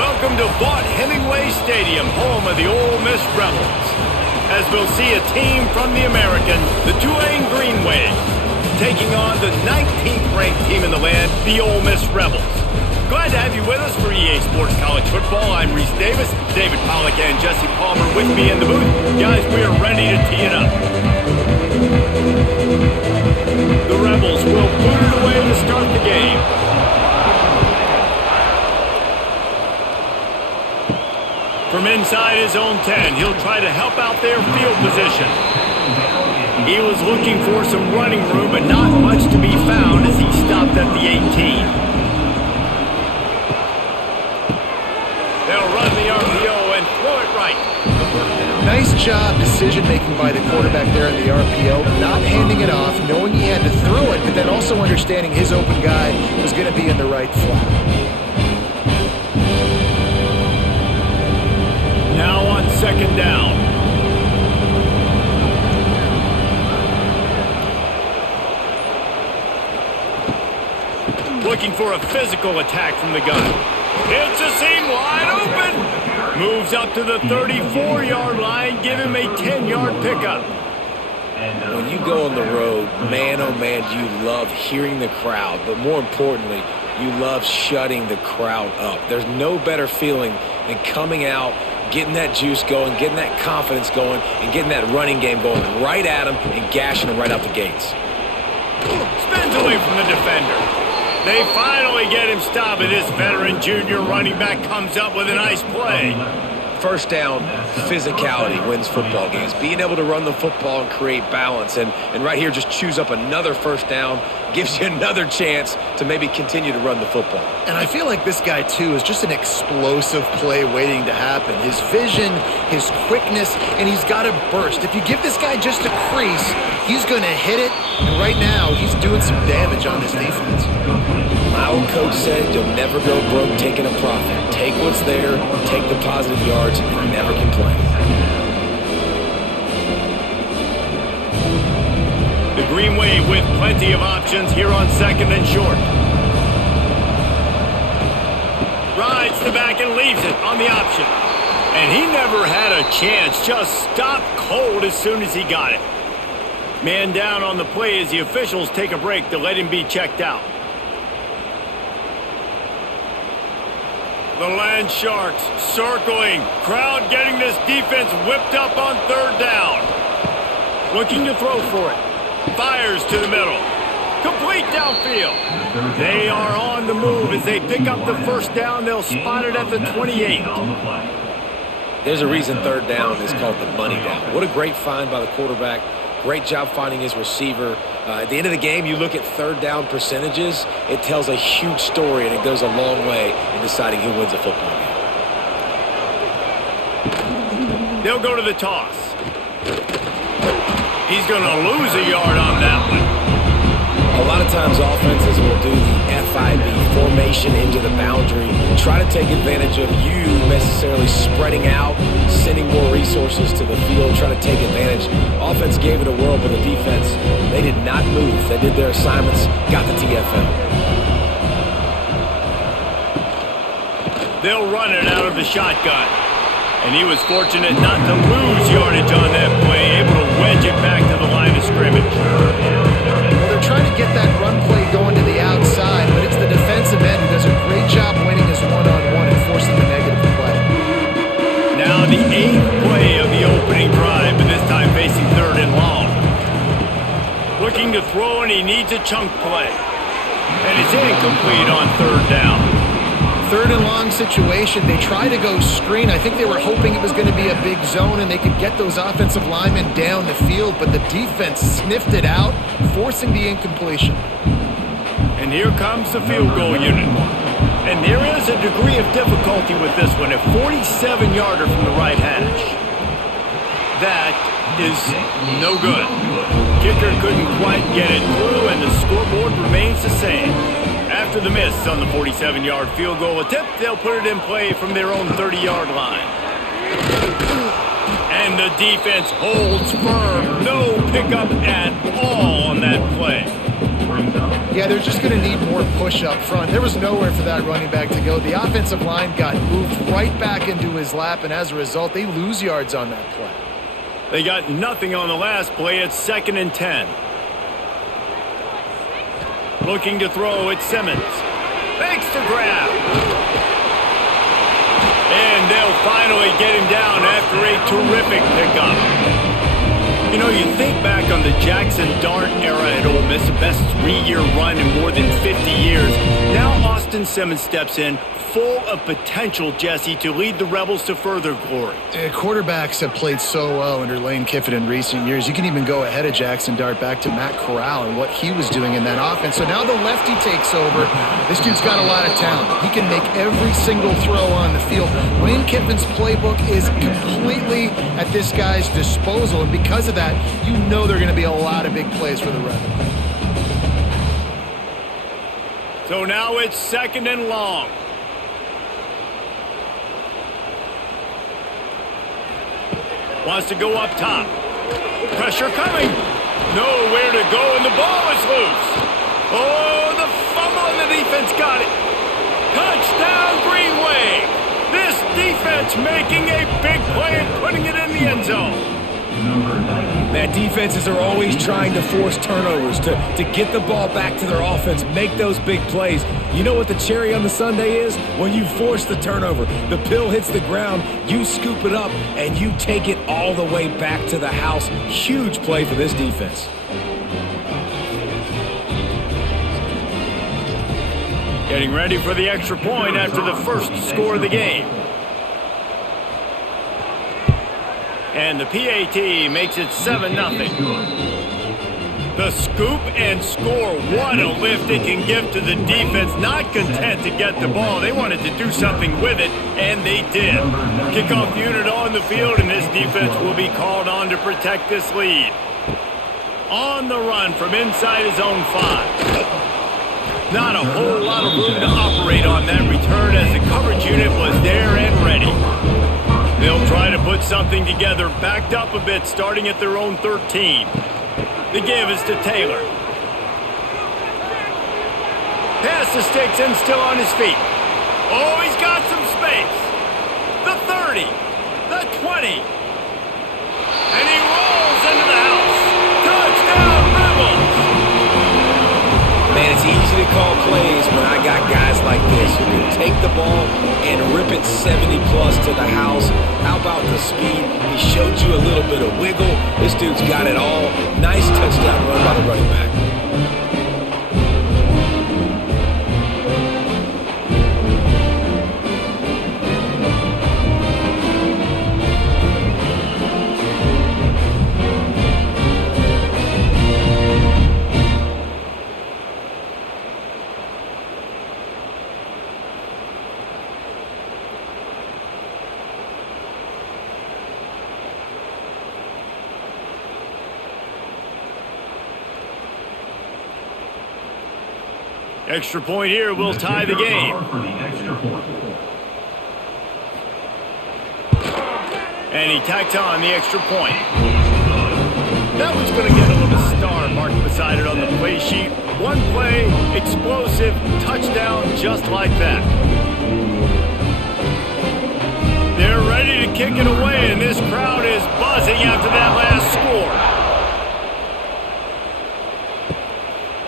Welcome to Hemingway Stadium, home of the Ole Miss Rebels. As we'll see a team from the American, the Tulane Greenway, taking on the 19th ranked team in the land, the Ole Miss Rebels. Glad to have you with us for EA Sports College Football. I'm Reese Davis, David Pollack and Jesse Palmer with me in the booth. Guys, we are ready to tee it up. The Rebels will boot it away to start the game. From inside his own 10, he'll try to help out their field position. He was looking for some running room, but not much to be found as he stopped at the 18. They'll run the RPO and throw it right. Nice job decision-making by the quarterback there in the RPO, not handing it off, knowing he had to throw it, but then also understanding his open guy was going to be in the right flat. Now on second down. Looking for a physical attack from the gun. Hits a seam wide open. Moves up to the 34-yard line. Give him a 10-yard pickup. When you go on the road, man, oh man, do you love hearing the crowd. But more importantly, you love shutting the crowd up. There's no better feeling than coming out, getting that juice going, getting that confidence going, and getting that running game going right at them and gashing them right out the gates. Spins away from the defender. They finally get him stopped, and this veteran junior running back comes up with a nice play. First down, physicality wins football games. Being able to run the football and create balance. And right here, just choose up another first down, gives you another chance to maybe continue to run the football. And I feel like this guy, too, is just an explosive play waiting to happen. His vision, his quickness, and he's got a burst. If you give this guy just a crease, he's going to hit it. And right now, he's doing some damage on this defense. My old coach said you'll never go broke taking a profit. Take what's there, take the positive yards, and never complain. The Greenway with plenty of options here on second and short. Rides the back and leaves it on the option. And he never had a chance, just stopped cold as soon as he got it. Man down on the play as the officials take a break to let him be checked out. The Land Sharks circling. Crowd getting this defense whipped up on third down. Looking to throw for it. Fires to the middle. Complete downfield. They are on the move as they pick up the first down. They'll spot it at the 28. There's a reason third down is called the money down. What a great find by the quarterback. Great job finding his receiver. At the end of the game, you look at third down percentages. It tells a huge story, and it goes a long way in deciding who wins a football game. They'll go to the toss. He's going to lose a yard on that one. A lot of times offenses will do the FIB, formation into the boundary, try to take advantage of you necessarily spreading out, sending more resources to the field, trying to take advantage. Offense gave it a whirl, but the defense, they did not move. They did their assignments, got the TFL. They'll run it out of the shotgun. And he was fortunate not to lose yardage on that play, able to wedge it back to the line of scrimmage. They're trying to get that run play going to the outside, but it's the defensive end who does a great job winning his one-on-one and forcing the negative play. Now the 8th play of the opening drive, but this time facing third and long. Looking to throw, and he needs a chunk play. And it's incomplete on third down. Third and long situation. They try to go screen. I think they were hoping it was going to be a big zone and they could get those offensive linemen down the field, but the defense sniffed it out, forcing the incompletion. And here comes the field goal unit. And there is a degree of difficulty with this one, a 47-yarder from the right hash. That is no good. Kicker couldn't quite get it through, and the scoreboard remains the same. After the miss on the 47-yard field goal attempt, they'll put it in play from their own 30-yard line. And the defense holds firm. No pickup at all on that play. Yeah, they're just going to need more push up front. There was nowhere for that running back to go. The offensive line got moved right back into his lap, and as a result, they lose yards on that play. They got nothing on the last play. It's 2nd and 10. Looking to throw, it's Simmons. Makes the grab. And they'll finally get him down after a terrific pickup. You know, you think back on the Jackson Dart era at Ole Miss, the best 3-year run in more than 50 years. Now Austin Simmons steps in, full of potential, Jesse, to lead the Rebels to further glory. Quarterbacks have played so well under Lane Kiffin in recent years. You can even go ahead of Jackson Dart back to Matt Corral and what he was doing in that offense. So now the lefty takes over. This dude's got a lot of talent. He can make every single throw on the field. Lane Kiffin's playbook is completely at this guy's disposal, and because of that, you know there are going to be a lot of big plays for the Rebels. So now it's 2nd and long. Wants to go up top. Pressure coming. Nowhere to go, and the ball is loose. Oh, the fumble, and the defense got it. Touchdown, Greenway. This defense making a big play and putting it in the end zone. Man, defenses are always trying to force turnovers to get the ball back to their offense, make those big plays. You know what the cherry on the sundae is? When you force the turnover, the pill hits the ground, you scoop it up, and you take it all the way back to the house. Huge play for this defense. Getting ready for the extra point after the first score of the game. And the PAT makes it 7-0. The scoop and score. What a lift it can give to the defense. Not content to get the ball. They wanted to do something with it, and they did. Kickoff unit on the field, and this defense will be called on to protect this lead. On the run from inside his own 5. Not a whole lot of room to operate on that return as the coverage unit was there and ready. They'll try to put something together, backed up a bit, starting at their own 13. The give is to Taylor. Pass to Sticks and still on his feet. Oh, he's got some space. The 30, the 20. And he rolls into the house. Touchdown, Rebels! Man, it's easy to call plays when I got guys like this who can take the ball and rip it 70-plus to the house. How about the speed? He showed you a little bit of wiggle. This dude's got it all. Nice touchdown run by the running back. Extra point here will tie the game. And he tacks on the extra point. That one's going to get a little star marked beside it on the play sheet. One play, explosive, touchdown, just like that. They're ready to kick it away, and this crowd is buzzing after that last score.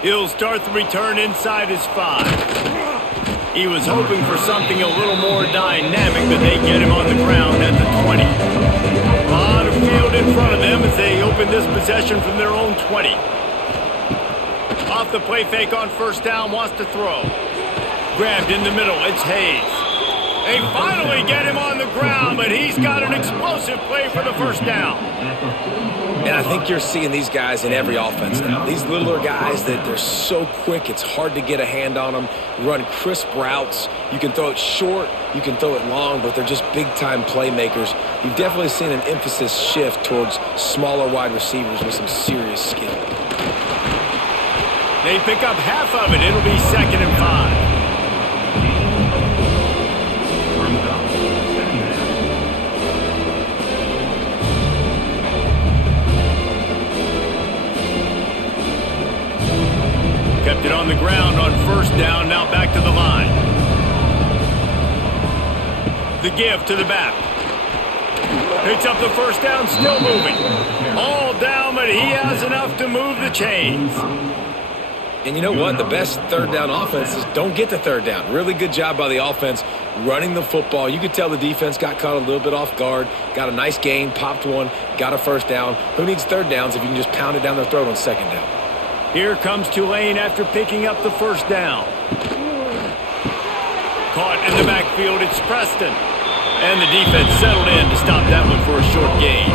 He'll start the return inside his 5. He was hoping for something a little more dynamic, but they get him on the ground at the 20. A lot of field in front of them as they open this possession from their own 20. Off the play fake on first down, wants to throw. Grabbed in the middle, it's Hayes. They finally get him on the ground, but he's got an explosive play for the first down. And I think you're seeing these guys in every offense now. These littler guys that they're so quick, it's hard to get a hand on them. Run crisp routes. You can throw it short, you can throw it long, but they're just big-time playmakers. You've definitely seen an emphasis shift towards smaller wide receivers with some serious skill. They pick up half of it. It'll be 2nd and 5. Kept it on the The give to the back. Picks up the first down, still moving. All down, but he has enough to move the chains. And you know what? The best third down offenses don't get to third down. Really good job by the offense running the football. You could tell the defense got caught a little bit off guard, got a nice gain, popped one, got a first down. Who needs third downs if you can just pound it down their throat on second down? Here comes Tulane after picking up the first down. Caught in the backfield, it's Preston. And the defense settled in to stop that one for a short gain.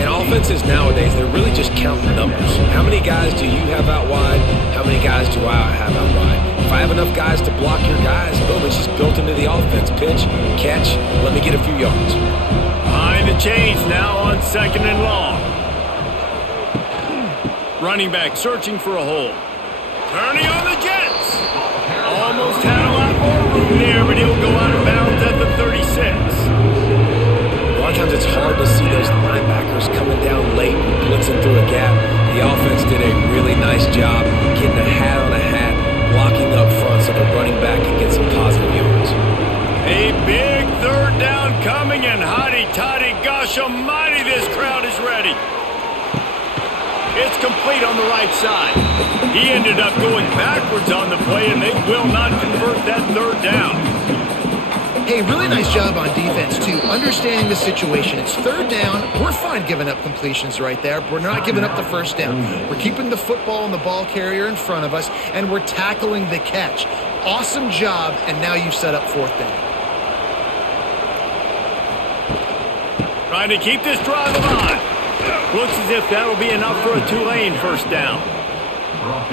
And offenses nowadays, they're really just counting numbers. How many guys do you have out wide? How many guys do I have out wide? If I have enough guys to block your guys, boom, it's just built into the offense. Pitch, catch, let me get a few yards. Behind the chains now on second and long. Running back searching for a hole. Turning on the Jets. Almost had a lot more room there, but he'll go out of bounds at the 36. A lot of times it's hard to see those linebackers coming down late and blitzing through a gap. The offense did a really nice job getting a hat on a hat, blocking up front so the running back can get some positive yards. A big third down coming, and hotty-toddy, gosh almighty, this crowd is ready. It's complete on the right side. He ended up going backwards on the play, and they will not convert that third down. Hey, really nice job on defense, too, understanding the situation. It's third down. We're fine giving up completions right there. We're not giving up the first down. We're keeping the football and the ball carrier in front of us, and we're tackling the catch. Awesome job, and now you've set up fourth down. Trying to keep this drive alive. Looks as if that'll be enough for a Tulane first down.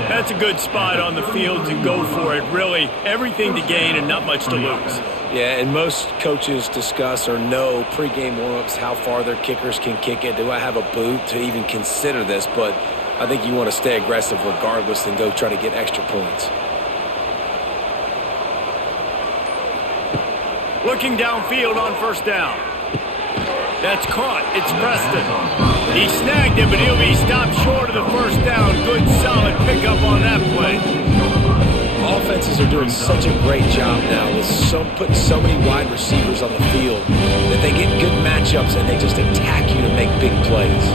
That's a good spot on the field to go for it. Really, everything to gain and not much to lose. Yeah, and most coaches discuss or know pregame warm-ups how far their kickers can kick it. Do I have a boot to even consider this? But I think you want to stay aggressive regardless and go try to get extra points. Looking downfield on first down. That's caught. It's Preston. He snagged it, but he'll be stopped short of the first down. Good, solid pickup on that play. Offenses are doing such a great job now with putting so many wide receivers on the field that they get good matchups and they just attack you to make big plays.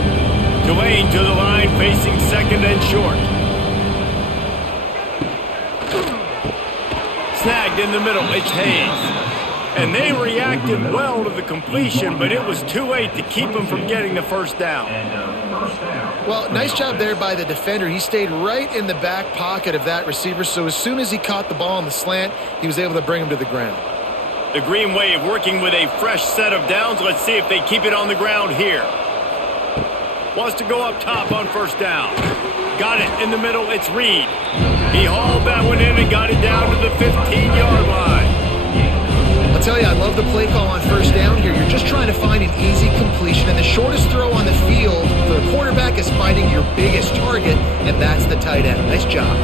Tulane to the line, facing second and short. Snagged in the middle. It's Hayes. And they reacted well to the completion, but it was too late to keep them from getting the first down. Well, nice job there by the defender. He stayed right in the back pocket of that receiver, so as soon as he caught the ball on the slant, he was able to bring him to the ground. The Greenway working with a fresh set of downs. Let's see if they keep it on the ground here. Wants to go up top on first down. Got it in the middle. It's Reed. He hauled that one in and got it down to the 15-yard line. I'll tell you, I love the play call on first down here. You're just trying to find an easy completion, and the shortest throw on the field for the quarterback is finding your biggest target, and that's the tight end. Nice job.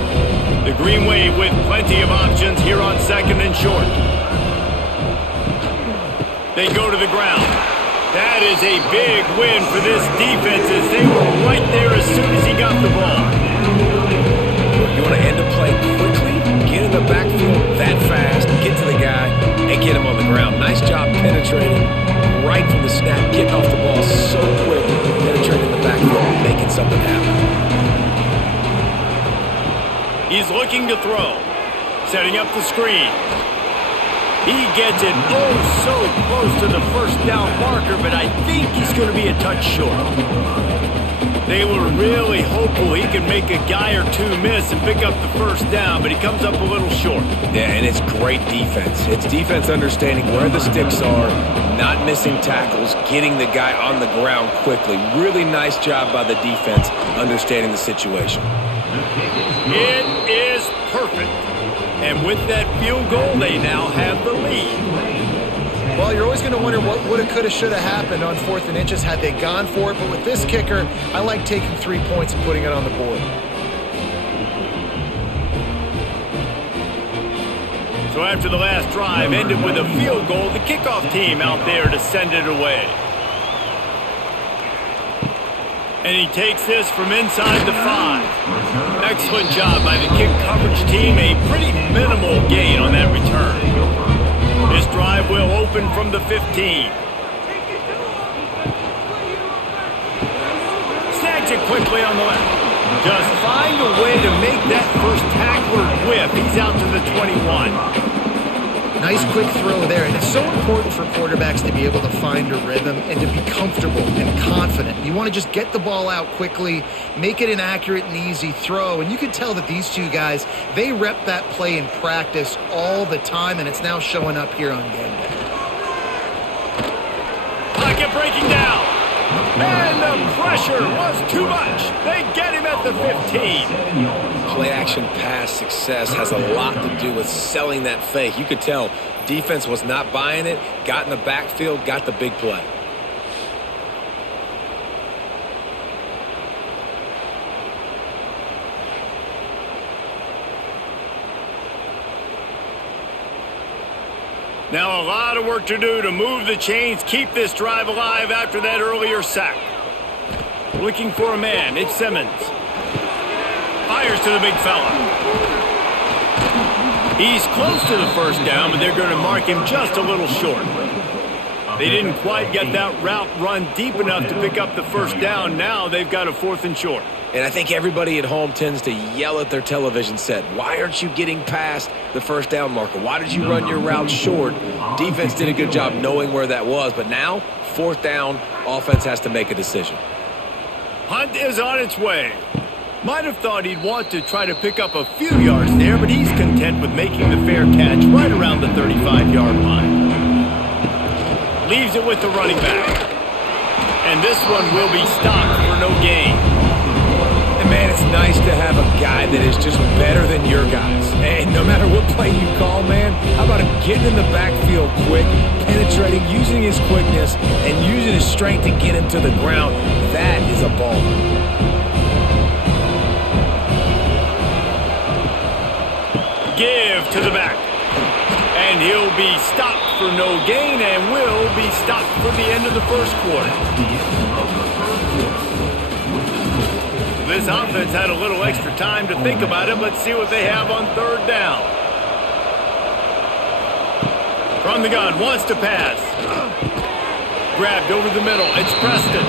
The Greenway with plenty of options here on second and short. They go to the ground. That is a big win for this defense as they were right there as soon as he got the ball. You want to end a play quickly, get in the backfield that fast, get to the guy, and get him on the ground. Nice job penetrating right from the snap, getting off the ball so quick, penetrating the backfield, making something happen. He's looking to throw, setting up the screen. He gets it so close to the first down marker, but I think he's going to be a touch short. They were really hopeful he could make a guy or two miss and pick up the first down, but he comes up a little short. Yeah, and it's great defense. It's defense understanding where the sticks are, not missing tackles, getting the guy on the ground quickly. Really nice job by the defense understanding the situation. It is perfect. And with that field goal, they now have the lead. Well, you're always going to wonder what woulda, coulda, shoulda happened on 4th and inches had they gone for it. But with this kicker, I like taking 3 points and putting it on the board. So after the last drive ended with a field goal, the kickoff team out there to send it away. And he takes this from inside the 5. Excellent job by the kick coverage team. A pretty minimal gain on that return. This drive will open from the 15. Snags it quickly on the left. Just find a way to make that first tackler whiff. He's out to the 21. Nice quick throw there, and it's so important for quarterbacks to be able to find a rhythm and to be comfortable and confident. You want to just get the ball out quickly, make it an accurate and easy throw, and you can tell that these two guys, they rep that play in practice all the time, and it's now showing up here on game day. Pocket breaking down. And the pressure was too much. They get him at the 15. Play-action pass success has a lot to do with selling that fake. You could tell defense was not buying it, got in the backfield, got the big play. Now a lot of work to do to move the chains, keep this drive alive after that earlier sack. Looking for a man, it's Simmons. Fires to the big fella. He's close to the first down, but they're going to mark him just a little short. They didn't quite get that route run deep enough to pick up the first down. Now they've got a 4th and short. And I think everybody at home tends to yell at their television set, why aren't you getting past the first down marker? Why did you run your route short? Defense did a good job knowing where that was, but now, 4th down, offense has to make a decision. Hunt is on its way. Might have thought he'd want to try to pick up a few yards there, but he's content with making the fair catch right around the 35-yard line. Leaves it with the running back. And this one will be stopped for no gain. And man, it's nice to have a guy that is just better than your guys. And no matter what play you call, man, how about him getting in the backfield quick, penetrating, using his quickness, and using his strength to get him to the ground. That is a ball. Give to the back. And he'll be stopped for no gain and will be stopped for the end of the first quarter. This offense had a little extra time to think about it. Let's see what they have on 3rd down. From the gun, wants to pass. Grabbed over the middle. It's Preston.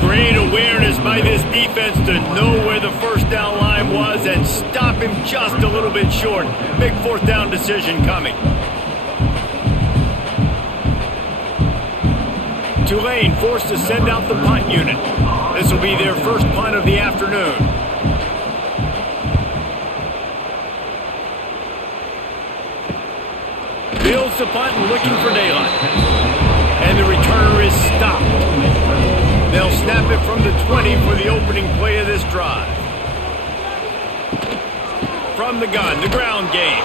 Great awareness by this defense to know where the first down line was and stop him just a little bit short. Big 4th down decision coming. Tulane forced to send out the punt unit. This will be their first punt of the afternoon. Fields the punt and looking for daylight. And the returner is stopped. They'll snap it from the 20 for the opening play of this drive. From the gun, the ground game.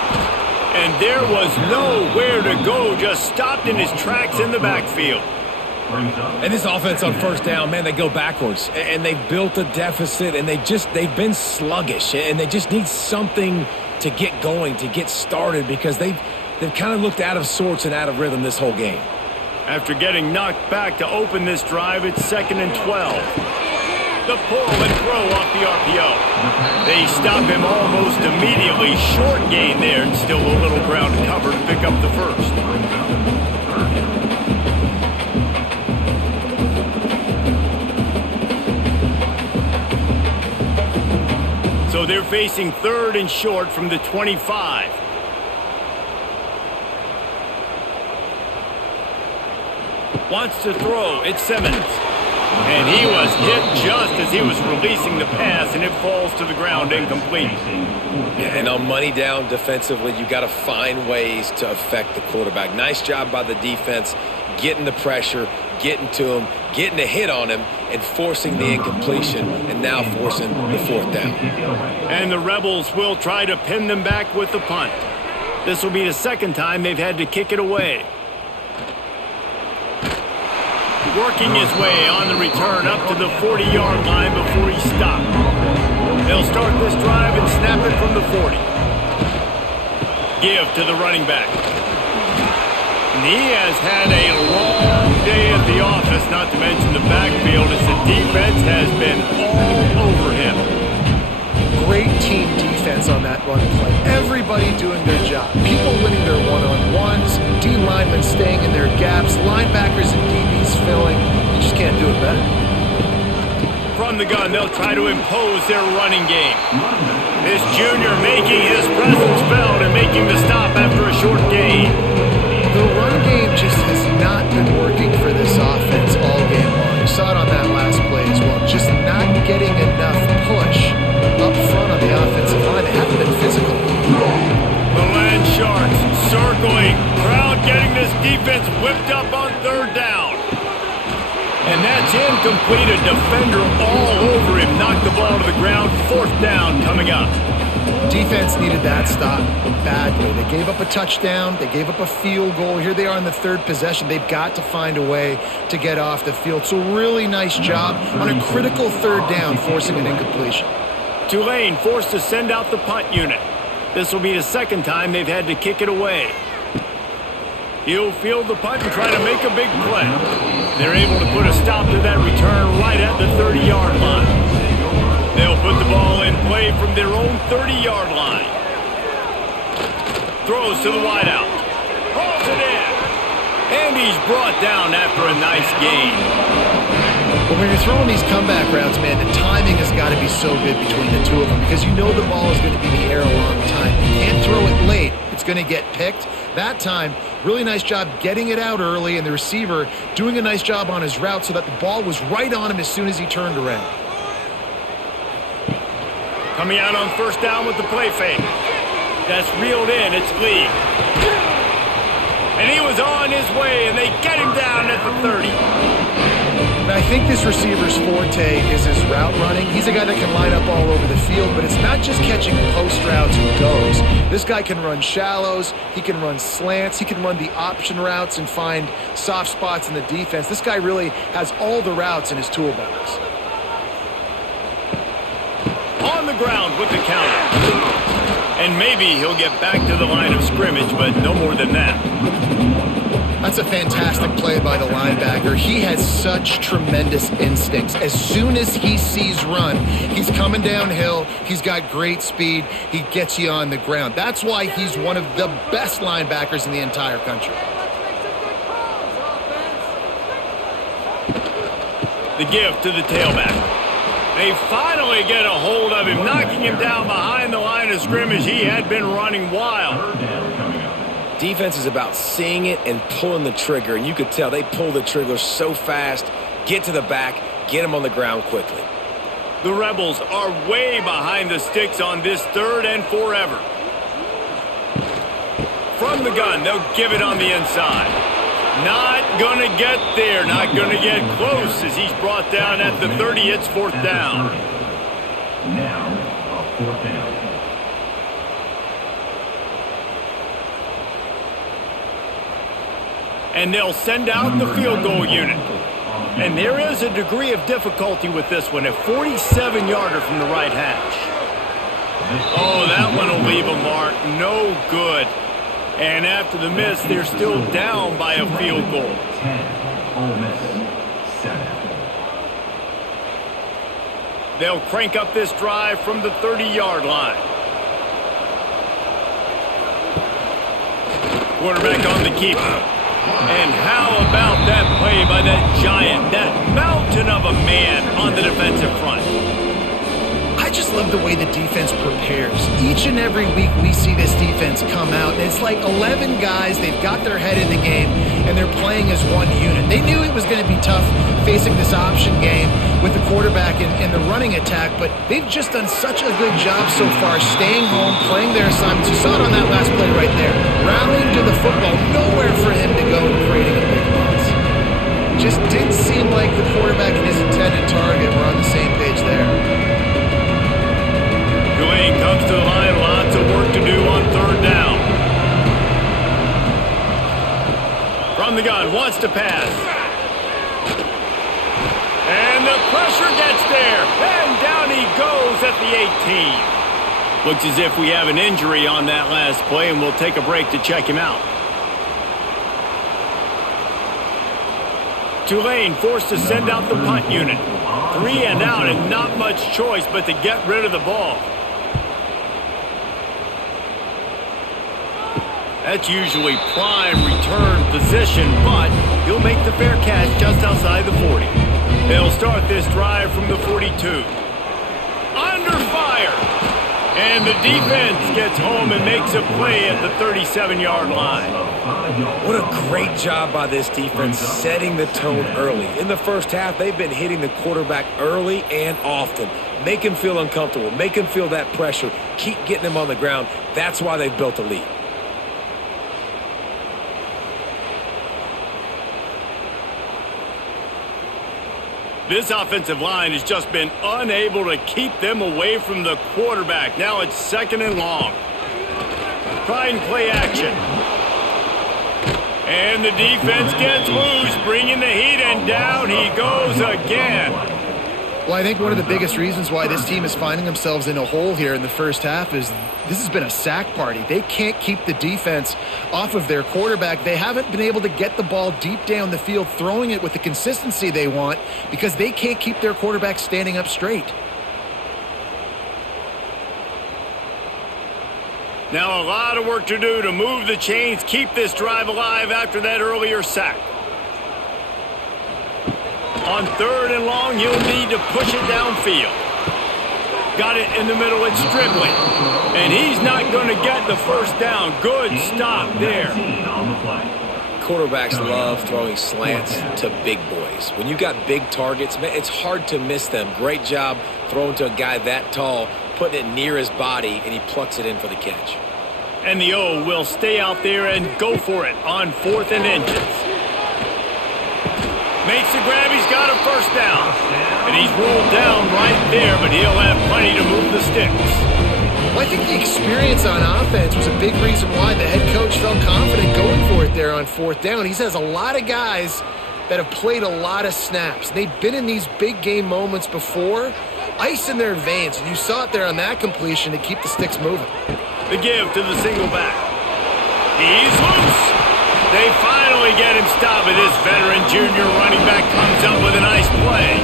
And there was nowhere to go, just stopped in his tracks in the backfield. And this offense on 1st down, man, they go backwards. And they've built a deficit, and they've been sluggish. And they just need something to get going, to get started, because they've kind of looked out of sorts and out of rhythm this whole game. After getting knocked back to open this drive, it's 2nd and 12. The pull and throw off the RPO. They stop him almost immediately. Short gain there, and still a little ground to cover to pick up the first. So they're facing 3rd and short from the 25. Wants to throw. It's Simmons. And he was hit just as he was releasing the pass, and it falls to the ground incomplete. Yeah, and on money down defensively, you got to find ways to affect the quarterback. Nice job by the defense, getting the pressure, getting to him, getting a hit on him, and forcing the incompletion, and now forcing the 4th down. And the Rebels will try to pin them back with the punt. This will be the 2nd time they've had to kick it away. Working his way on the return up to the 40-yard line before he stopped. They'll start this drive and snap it from the 40. Give to the running back. And he has had a long day at the office, not to mention the backfield, as the defense has been all over him. Great team defense on that run play. Everybody doing their job. People winning their one-on-ones, D linemen defense staying in their gaps, linebackers and DBs filling. You just can't do it better. From the gun, they'll try to impose their running game. This junior making his presence felt and making the stop after a short gain. The run game just has not been working for this offense all game long. You saw it on that last play as well. Just not getting enough push up front on the offensive line. They haven't been physical. The Land Sharks circling. Crowd getting this defense whipped up on third down. And that's incomplete. A defender all over him. Knocked the ball to the ground. Fourth down coming up. Defense needed that stop badly. They gave up a touchdown. They gave up a field goal. Here they are in the third possession. They've got to find a way to get off the field. So really nice job on a critical third down, forcing an incompletion. Tulane forced to send out the punt unit. This will be the second time they've had to kick it away. He'll field the punt and try to make a big play. They're able to put a stop to that return right at the 30-yard line. They'll put the ball in play from their own 30-yard line. Throws to the wideout. Hauls it in. And he's brought down after a nice gain. But when you're throwing these comeback routes, man, the timing has got to be so good between the two of them because you know the ball is going to be in the air a long time. You can't throw it late. It's going to get picked. That time, really nice job getting it out early, and the receiver doing a nice job on his route so that the ball was right on him as soon as he turned around. Coming out on first down with the play fake. That's reeled in. It's Lee. And he was on his way, and they get him down at the 30. And I think this receiver's forte is his route running. He's a guy that can line up all over the field, but it's not just catching post routes and goes. This guy can run shallows, he can run slants, he can run the option routes and find soft spots in the defense. This guy really has all the routes in his toolbox. On the ground with the counter. And maybe he'll get back to the line of scrimmage, but no more than that. That's a fantastic play by the linebacker. He has such tremendous instincts. As soon as he sees run, he's coming downhill. He's got great speed. He gets you on the ground. That's why he's one of the best linebackers in the entire country. The give to the tailback. They finally get a hold of him, knocking him down behind the line of scrimmage. He had been running wild. Defense is about seeing it and pulling the trigger, and you could tell they pull the trigger so fast, get to the back, get him on the ground quickly. The Rebels are way behind the sticks on this third and forever. From the gun, they'll give it on the inside. Not going to get there, not going to get close as he's brought down at the 30. It's fourth down. Now, a fourth down. And they'll send out the field goal unit. And there is a degree of difficulty with this one, a 47-yarder from the right hash. Oh, that one will leave a mark. No good. And after the miss, they're still down by a field goal. 10, Ole Miss, 7. They'll crank up this drive from the 30-yard line. Quarterback on the keeper. And how about that play by that giant, that mountain of a man on the defensive front? I just love the way the defense prepares. Each and every week we see this defense come out, and it's like 11 guys, they've got their head in the game, and they're playing as one unit. They knew it was going to be tough facing this option game with the quarterback and the running attack, but they've just done such a good job so far staying home, playing their assignments. You saw it on that last play right there. Rallying to the football, nowhere for him to go and creating a big loss. Just didn't seem like the quarterback and his intended target were on the same page there. Tulane comes to the line, lots of work to do on third down. From the gun, wants to pass. And the pressure gets there. And down he goes at the 18. Looks as if we have an injury on that last play, and we'll take a break to check him out. Tulane forced to send out the punt unit. 3 and out and not much choice but to get rid of the ball. That's usually prime return position. position, but he'll make the fair catch just outside the 40. They'll start this drive from the 42. Under fire! And the defense gets home and makes a play at the 37-yard line. What a great job by this defense setting the tone early. In the first half, they've been hitting the quarterback early and often. Make him feel uncomfortable. Make him feel that pressure. Keep getting him on the ground. That's why they've built a lead. This offensive line has just been unable to keep them away from the quarterback. Now it's 2nd and long. Trying play action. And the defense gets loose, bringing the heat, and down he goes again. Well, I think one of the biggest reasons why this team is finding themselves in a hole here in the first half is this has been a sack party. They can't keep the defense off of their quarterback. They haven't been able to get the ball deep down the field, throwing it with the consistency they want because they can't keep their quarterback standing up straight. Now a lot of work to do to move the chains, keep this drive alive after that earlier sack. On 3rd and long, you'll need to push it downfield. Got it in the middle, it's Stribley. And he's not going to get the first down. Good stop there. Quarterbacks love throwing slants to big boys. When you've got big targets, man, it's hard to miss them. Great job throwing to a guy that tall, putting it near his body, and he plucks it in for the catch. And the O will stay out there and go for it on 4th and inches. Makes the grab, he's got a first down. And he's rolled down right there, but he'll have plenty to move the sticks. Well, I think the experience on offense was a big reason why the head coach felt confident going for it there on 4th down. He has a lot of guys that have played a lot of snaps. They've been in these big game moments before, ice in their veins, and you saw it there on that completion to keep the sticks moving. The give to the single back. He's loose. They finally get him stopped, and this veteran junior running back comes up with a nice play.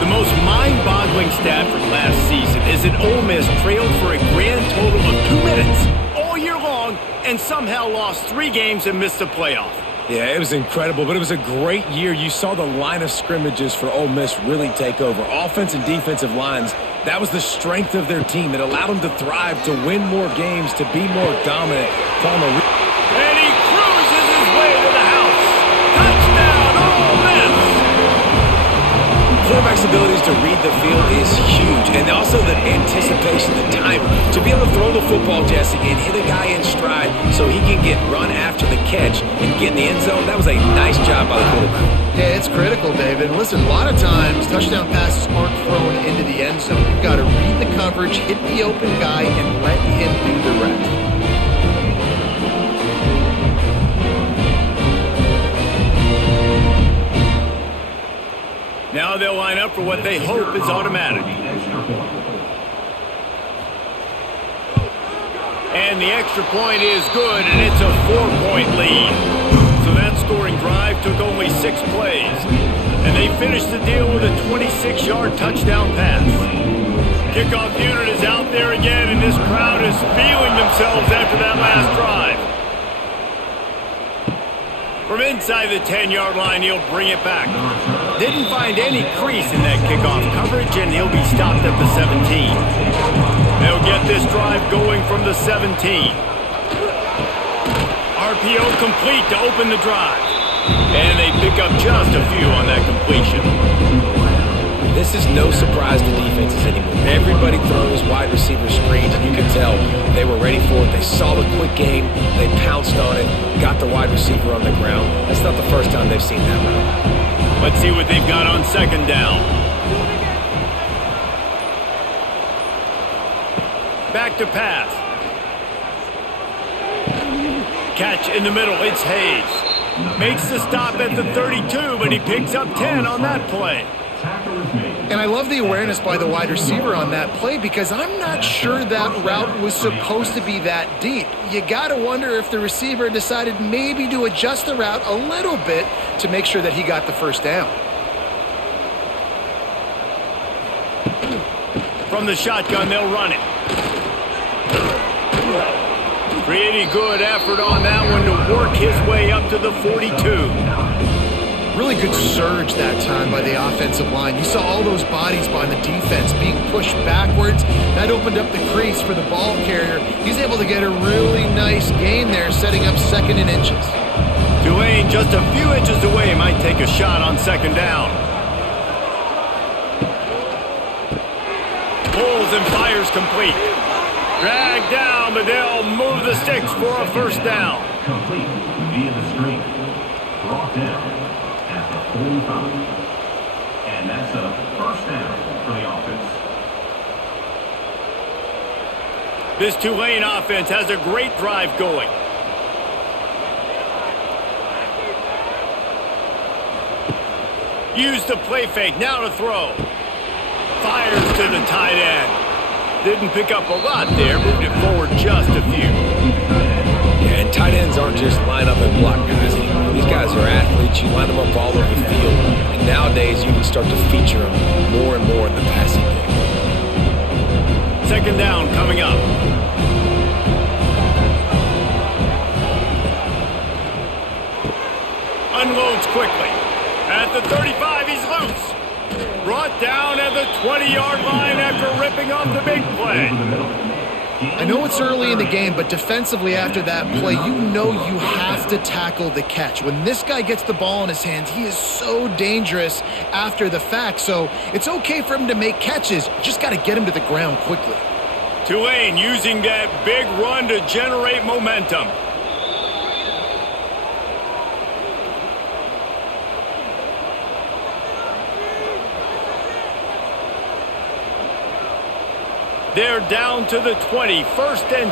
The most mind-boggling stat from last season is that Ole Miss trailed for a grand total of 2 minutes all year long and somehow lost 3 games and missed the playoff. Yeah, it was incredible, but it was a great year. You saw the line of scrimmages for Ole Miss really take over. Offense and defensive lines, that was the strength of their team. It allowed them to thrive, to win more games, to be more dominant. And he cruises his way to the house. Touchdown, Ole Miss! Quarterback's abilities to read the field is huge, and also the anticipation, the time to be able to throw the football, Jesse, and hit a guy in stride so he can get run after the catch and get in the end zone. That was a nice job by the quarterback. Yeah, it's critical, David. And listen, a lot of times touchdown passes aren't thrown into the end zone. You've got to read the coverage, hit the open guy, and let him do the rest. Now they'll line up for what they hope is automatic. And the extra point is good, and it's a 4-point lead. So that scoring drive took only 6 plays. And they finished the deal with a 26-yard touchdown pass. Kickoff unit is out there again, and this crowd is feeling themselves after that last drive. From inside the 10-yard line, he'll bring it back. Didn't find any crease in that kickoff coverage, and he'll be stopped at the 17. They'll get this drive going from the 17. RPO complete to open the drive. And they pick up just a few on that completion. This is no surprise to defenses anymore. Everybody throws wide receiver screens, and you can tell they were ready for it. They saw the quick game. They pounced on it, got the wide receiver on the ground. That's not the first time they've seen that route. Let's see what they've got on 2nd down. Back to pass. Catch in the middle. It's Hayes. Makes the stop at the 32, but he picks up 10 on that play. And I love the awareness by the wide receiver on that play because I'm not sure that route was supposed to be that deep. You got to wonder if the receiver decided maybe to adjust the route a little bit to make sure that he got the first down. From the shotgun, they'll run it. Pretty good effort on that one to work his way up to the 42. Really good surge that time by the offensive line. You saw all those bodies behind the defense being pushed backwards. That opened up the crease for the ball carrier. He's able to get a really nice gain there, setting up 2nd and inches. Tulane just a few inches away, might take a shot on 2nd down. Pulls and fires complete. Dragged down, but they'll move the sticks for a 1st down. Complete via the screen. Brought down at the 45. And that's a 1st down for the offense. This Tulane offense has a great drive going. Use the play fake, now to throw. Fires to the tight end. Didn't pick up a lot there, moved it forward just a few. Yeah, and tight ends aren't just line up and block guys. These guys are athletes. You line them up all over the field. And nowadays, you can start to feature them more and more in the passing game. 2nd down coming up. Unloads quickly. At the 35, he's loose. Brought down at the 20-yard line after ripping off the big play. I know it's early in the game, but defensively after that play, you know you have to tackle the catch. When this guy gets the ball in his hands, he is so dangerous after the fact. So it's okay for him to make catches. You just got to get him to the ground quickly. Tulane using that big run to generate momentum. They're down to the 20, 1st and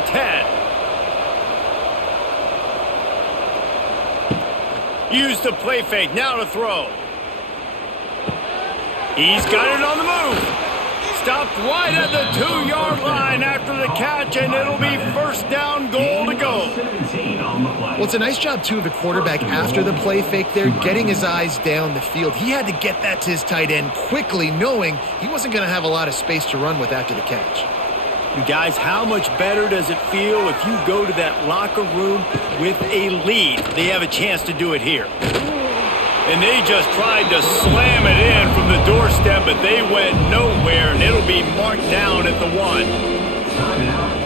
10. Use the play fake, now to throw. He's got it on the move. Stopped right at the 2-yard line after the catch, and it'll be 1st down, goal to go. Well, it's a nice job, too, of the quarterback after the play fake there, getting his eyes down the field. He had to get that to his tight end quickly, knowing he wasn't going to have a lot of space to run with after the catch. And guys, how much better does it feel if you go to that locker room with a lead? They have a chance to do it here. And they just tried to slam it in from the doorstep, but they went nowhere, and it'll be marked down at the 1.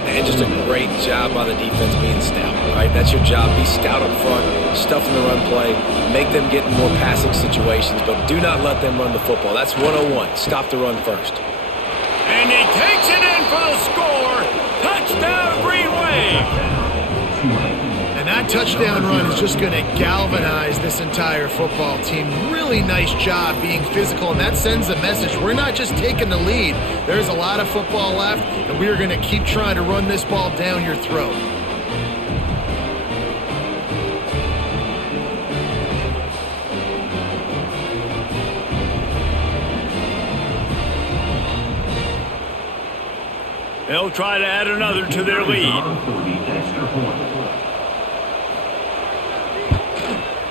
And just a great job by the defense being stout, right? That's your job. Be stout up front, stuff in the run play, make them get in more passing situations, but do not let them run the football. That's 101. Stop the run first. And he takes it in for the score. Touchdown, Greenway. And that touchdown run is just going to galvanize this entire football team. Really nice job being physical, and that sends a message. We're not just taking the lead. There's a lot of football left, and we are going to keep trying to run this ball down your throat. They'll try to add another to their lead.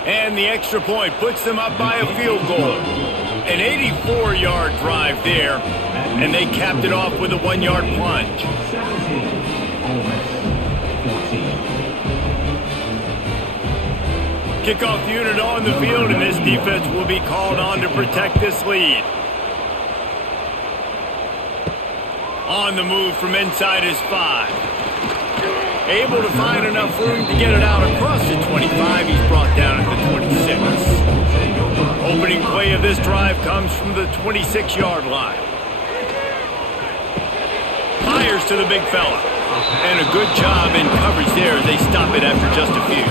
And the extra point puts them up by a field goal. An 84-yard drive there, and they capped it off with a 1-yard plunge. 17, Ole Miss, 14. Kickoff unit on the field, and this defense will be called on to protect this lead. On the move from inside his 5. Able to find enough room to get it out across the 25. He's brought down at the 26. Opening play of this drive comes from the 26-yard line. Fires to the big fella. And a good job in coverage there as they stop it after just a few.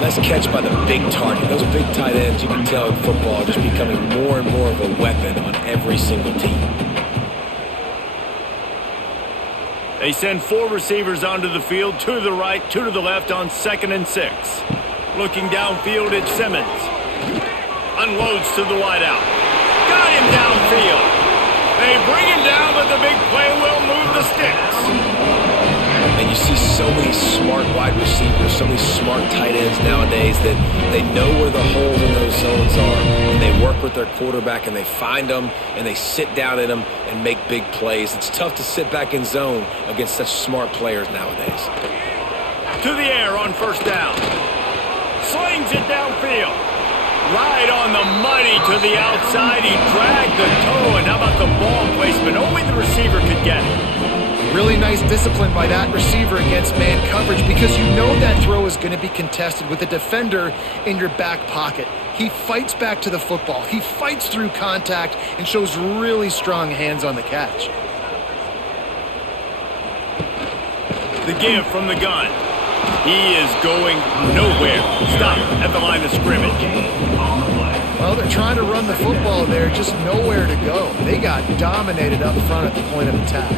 Nice catch by the big target. Those big tight ends, you can tell in football, are just becoming more and more of a weapon on every single team. They send 4 receivers onto the field, 2 to the right, 2 to the left on 2nd and 6. Looking downfield, it's Simmons. Unloads to the wideout. Got him downfield. They bring him down, but the big play will move the sticks. And you see so many smart wide receivers, so many smart tight ends nowadays that they know where the holes in those zones are, and they work with their quarterback, and they find them, and they sit down in them and make big plays. It's tough to sit back in zone against such smart players nowadays. To the air on first down. Slings it downfield. Right on the money to the outside. He dragged the toe, and how about the ball placement? Only the receiver could get it. Really nice discipline by that receiver against man coverage because you know that throw is going to be contested with a defender in your back pocket. He fights back to the football. He fights through contact and shows really strong hands on the catch. The give from the gun. He is going nowhere. Stop at the line of scrimmage. Well, they're trying to run the football there, just nowhere to go. They got dominated up front at the point of attack.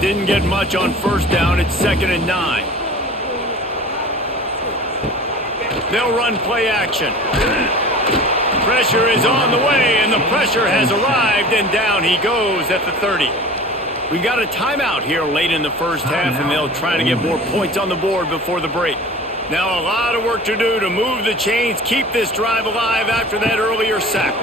Didn't get much on first down. It's 2nd and 9. They'll run play action. Pressure is on the way, and the pressure has arrived, and down he goes at the 30. We got a timeout here late in the first half, and they'll try to get more points on the board before the break. Now a lot of work to do to move the chains, keep this drive alive after that earlier sack.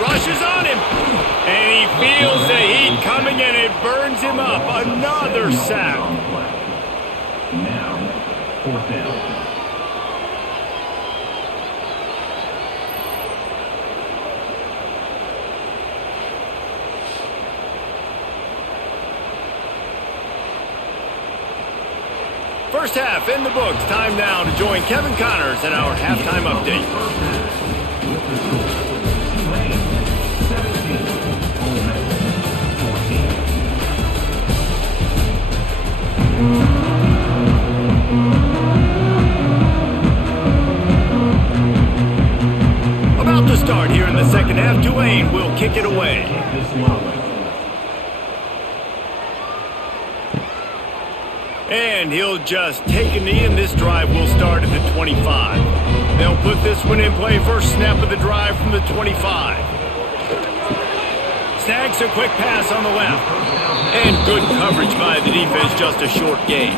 Rushes on him, and he feels the heat coming, and it burns him up. Another sack. Now, 4th down. First half in the books. Time now to join Kevin Connors in our halftime update. Tulane, 17. Ole Miss, 14. About to start here in the second half. Tulane will kick it away. And he'll just take a knee, and this drive will start at the 25. They'll put this one in play. First snap of the drive from the 25. Snags a quick pass on the left. And good coverage by the defense, just a short gain.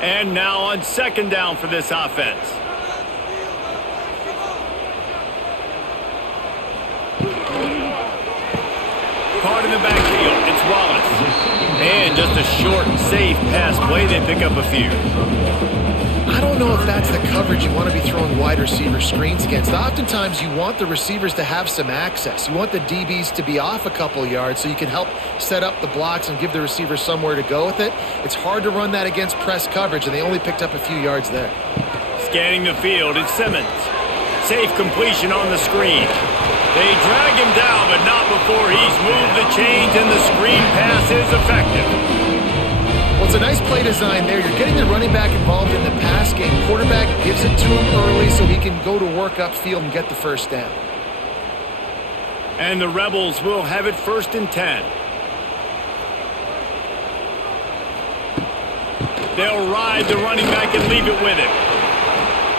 And now on 2nd down for this offense. Caught in the backfield, it's Wallace. And just a short, safe pass play, they pick up a few. I don't know if that's the coverage you want to be throwing wide receiver screens against. Oftentimes, you want the receivers to have some access. You want the DBs to be off a couple yards so you can help set up the blocks and give the receiver somewhere to go with it. It's hard to run that against press coverage, and they only picked up a few yards there. Scanning the field, it's Simmons. Safe completion on the screen. They drag him down, but not before he's moved the chains, and the screen pass is effective. Well, it's a nice play design there. You're getting the running back involved in the pass game. Quarterback gives it to him early so he can go to work upfield and get the first down. And the Rebels will have it 1st and 10. They'll ride the running back and leave it with him.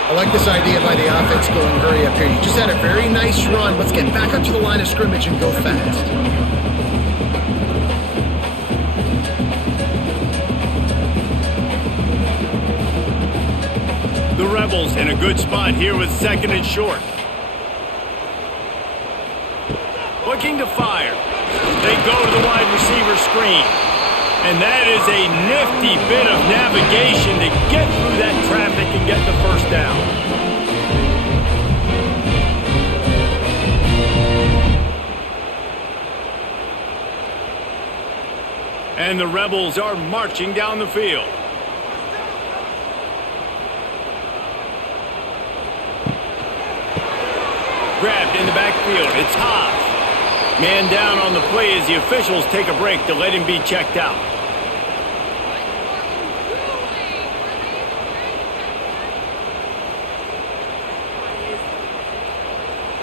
I like this idea by the offense going hurry up here. You just had a very nice run. Let's get back up to the line of scrimmage and go fast. The Rebels in a good spot here with 2nd and short. Looking to fire. They go to the wide receiver screen. And that is a nifty bit of navigation to get through that traffic and get the first down. And the Rebels are marching down the field. Grabbed in the backfield. It's Haas. Man down on the play as the officials take a break to let him be checked out.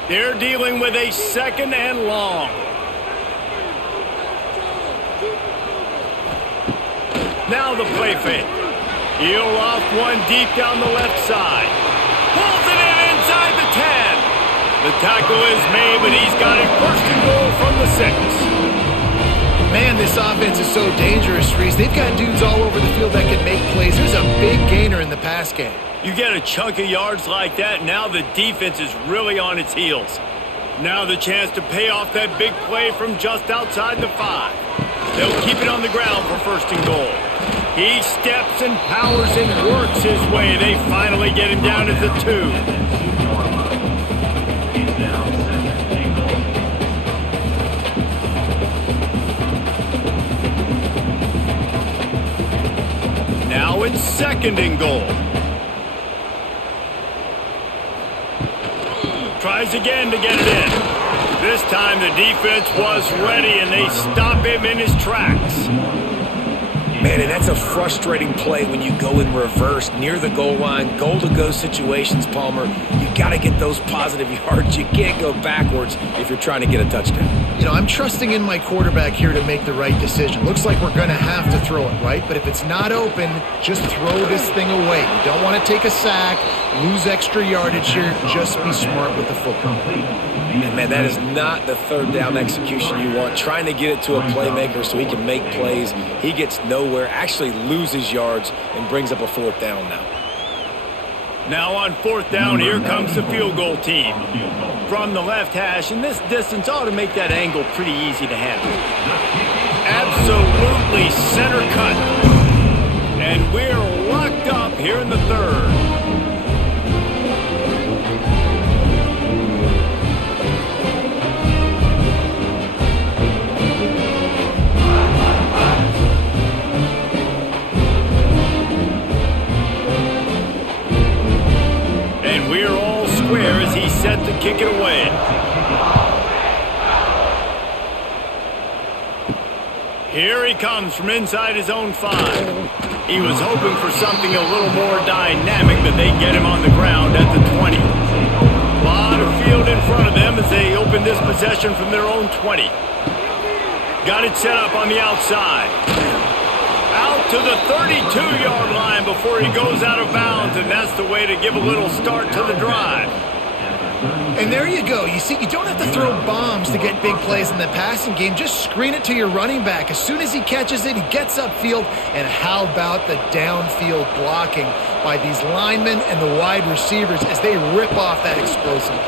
They're dealing with a 2nd and long. Now the play fake. He'll off one deep down the left side. Pulls it in inside the 10. The tackle is made, but he's got it 1st and goal from the 6. Man, this offense is so dangerous, Reese. They've got dudes all over the field that can make plays. There's a big gainer in the pass game. You get a chunk of yards like that, now the defense is really on its heels. Now the chance to pay off that big play from just outside the 5. They'll keep it on the ground for 1st and goal. He steps and powers and works his way. They finally get him down at the 2. Now it's 2nd and goal. Tries again to get it in. This time the defense was ready and they stop him in his tracks. Man, and that's a frustrating play when you go in reverse near the goal line, goal-to-go situations, Palmer. You got to get those positive yards. You can't go backwards if you're trying to get a touchdown. You know, I'm trusting in my quarterback here to make the right decision. Looks like we're going to have to throw it, right? But if it's not open, just throw this thing away. You don't want to take a sack, lose extra yardage here. Just be smart with the football. And man, that is not the 3rd down execution you want. Trying to get it to a playmaker so he can make plays. He gets nowhere, actually loses yards, and brings up a 4th down now. Now on 4th down, here comes the field goal team. From the left hash, and this distance ought to make that angle pretty easy to handle. Absolutely center cut. And we're locked up here in the 3rd. We're all square as he's set to kick it away. Here he comes from inside his own 5. He was hoping for something a little more dynamic, but they get him on the ground at the 20. A lot of field in front of them as they open this possession from their own 20. Got it set up on the outside. Out to the 32-yard line before he goes out of bounds, and that's the way to give a little start to the drive. And there you go. You see, you don't have to throw bombs to get big plays in the passing game. Just screen it to your running back. As soon as he catches it, he gets upfield. And how about the downfield blocking by these linemen and the wide receivers as they rip off that explosive.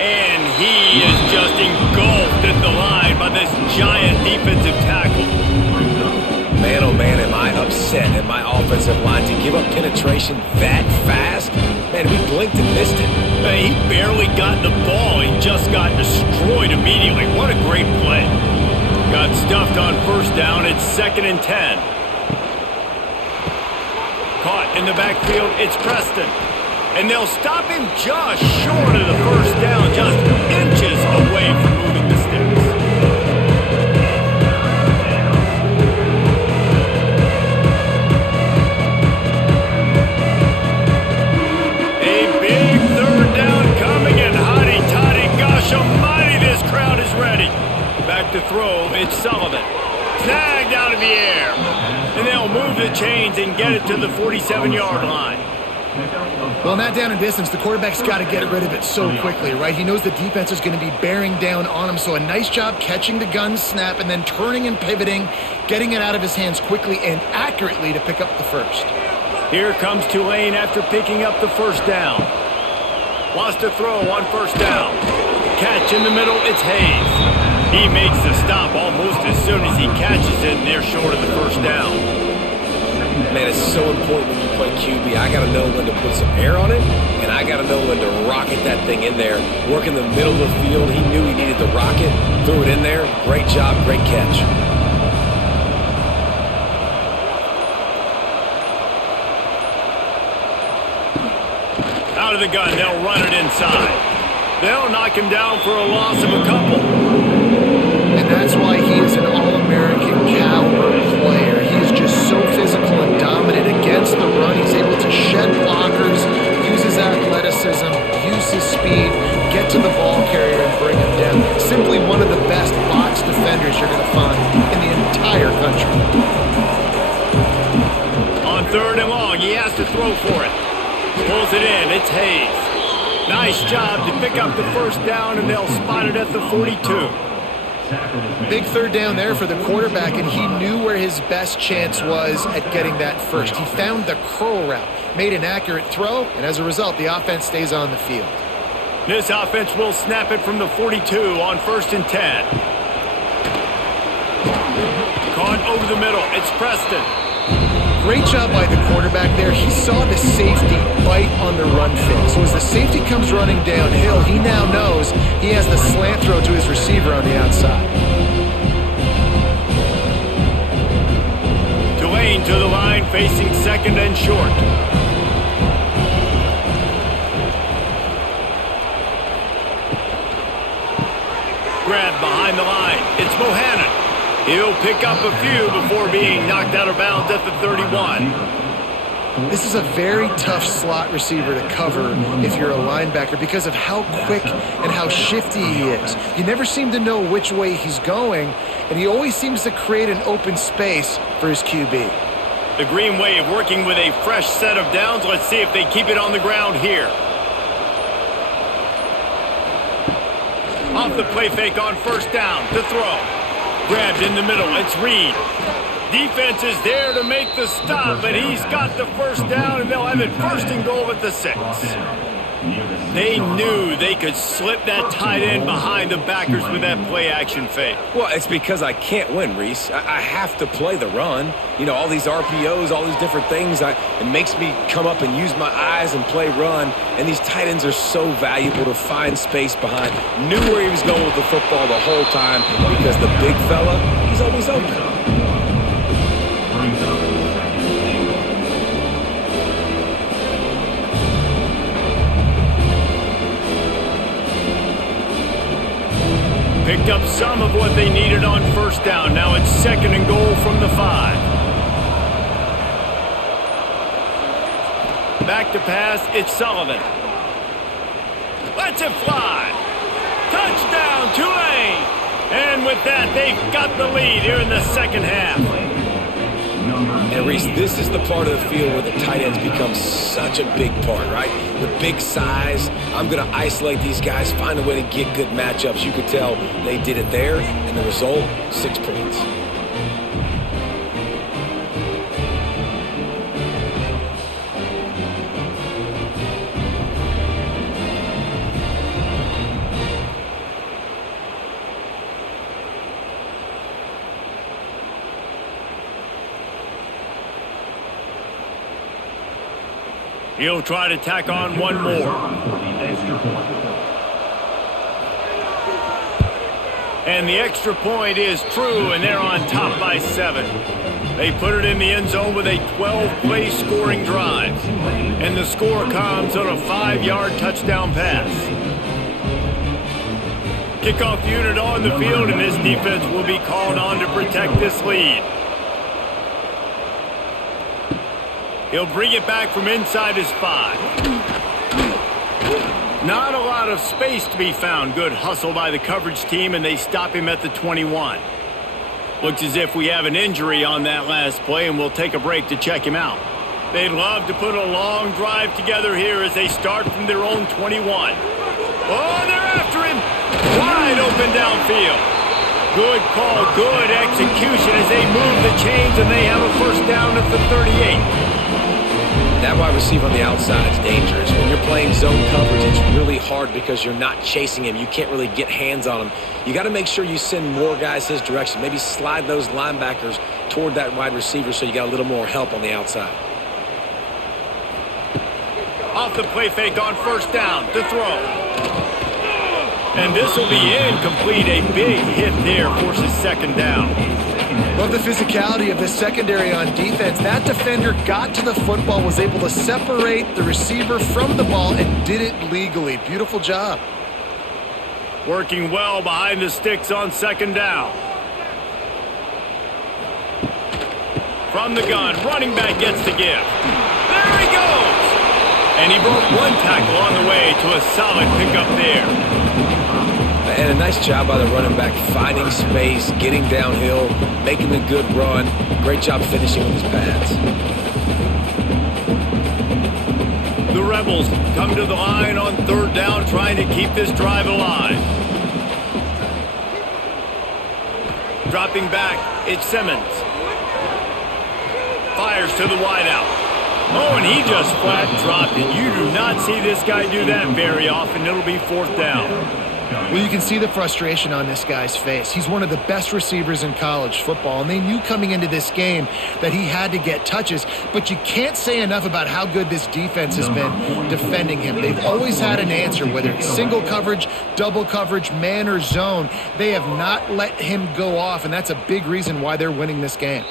And he is just engulfed at the line by this giant defensive tackle. Man, oh man, am I upset at my offensive line to give up penetration that fast? Man, we blinked and missed it. He barely got the ball. He just got destroyed immediately. What a great play. Got stuffed on 1st down. It's 2nd and 10. Caught in the backfield. It's Preston. And they'll stop him just short of the 1st down, just inches away from moving the sticks. To throw, it's Sullivan. Snagged out of the air. And they'll move the chains and get it to the 47-yard line. Well, not down in distance. The quarterback's got to get rid of it so quickly, right? He knows the defense is going to be bearing down on him. So a nice job catching the gun snap and then turning and pivoting, getting it out of his hands quickly and accurately to pick up the 1st. Here comes Tulane after picking up the 1st down. Wants to throw on 1st down. Catch in the middle, it's Hayes. He makes the stop almost as soon as he catches it, and they're short of the 1st down. Man, it's so important when you play QB. I got to know when to put some air on it, and I got to know when to rocket that thing in there. Work in the middle of the field. He knew he needed the rocket, threw it in there. Great job, great catch. Out of the gun, they'll run it inside. They'll knock him down for a loss of a couple. And that's why he is an All-American caliber player. He is just so physical and dominant against the run. He's able to shed blockers, use his athleticism, use his speed, get to the ball carrier and bring him down. Simply one of the best box defenders you're going to find in the entire country. On 3rd and long, he has to throw for it. Pulls it in, it's Hayes. Nice job to pick up the 1st down, and they'll spot it at the 42. tackle is made. Big third down there for the quarterback, and he knew where his best chance was at getting that first. He found the curl route, made an accurate throw, and as a result, the offense stays on the field. This offense will snap it from the 42 on 1st and 10. Caught over the middle. It's Preston. Great job by the quarterback there. He saw the safety bite on the run fake. So as the safety comes running downhill, he now knows he has the slant throw to his receiver on the outside. Tulane to the line, facing 2nd and short. Grab behind the line. It's Bohannon. He'll pick up a few before being knocked out of bounds at the 31. This is a very tough slot receiver to cover if you're a linebacker because of how quick and how shifty he is. You never seem to know which way he's going, and he always seems to create an open space for his QB. The Greenway of working with a fresh set of downs. Let's see if they keep it on the ground here. Off the play fake on 1st down to throw. Grabbed in the middle. It's Reed. Defense is there to make the stop, but he's got the 1st down, and they'll have it 1st and goal at the 6. They knew they could slip that tight end behind the backers with that play-action fake. Well, it's because I can't win, Reese. I have to play the run. You know, all these RPOs, all these different things, it makes me come up and use my eyes and play run. And these tight ends are so valuable to find space behind. Knew where he was going with the football the whole time because the big fella, he's always open. Brings up the 2nd and goal. Picked up some of what they needed on 1st down. Now it's 2nd and goal from the 5. Back to pass, it's Sullivan. Lets it fly. Touchdown, Tulane! And with that, they've got the lead here in the 2nd half. And Reese, this is the part of the field where the tight ends become such a big part, right? The big size. I'm going to isolate these guys, find a way to get good matchups. You could tell they did it there, and the result, 6 points. He'll try to tack on one more. And the extra point is true, and they're on top by 7. They put it in the end zone with a 12-play scoring drive. And the score comes on a 5-yard touchdown pass. Kickoff unit on the field, and this defense will be called on to protect this lead. He'll bring it back from inside his 5. Not a lot of space to be found. Good hustle by the coverage team, and they stop him at the 21. Looks as if we have an injury on that last play, and we'll take a break to check him out. They'd love to put a long drive together here as they start from their own 21. Oh, they're after him. Wide open downfield. Good call, good execution as they move the chains, and they have a 1st down at the 38. That wide receiver on the outside is dangerous. When you're playing zone coverage, it's really hard because you're not chasing him. You can't really get hands on him. You got to make sure you send more guys his direction. Maybe slide those linebackers toward that wide receiver so you got a little more help on the outside. Off the play fake on 1st down to throw. And this will be incomplete. A big hit there forces 2nd down. Love the physicality of the secondary on defense. That defender got to the football, was able to separate the receiver from the ball, and did it legally. Beautiful job. Working well behind the sticks on 2nd down. From the gun, running back gets to give. There he goes! And he broke one tackle on the way to a solid pickup there. And a nice job by the running back, finding space, getting downhill, making a good run. Great job finishing with his pads. The Rebels come to the line on 3rd down, trying to keep this drive alive. Dropping back, it's Simmons. Fires to the wideout. Oh, and he just flat dropped it. You do not see this guy do that very often. It'll be 4th down. Well, you can see the frustration on this guy's face. He's one of the best receivers in college football, and they knew coming into this game that he had to get touches, but you can't say enough about how good this defense has been defending him. They've always had an answer, whether it's single coverage, double coverage, man or zone. They have not let him go off, and that's a big reason why they're winning this game.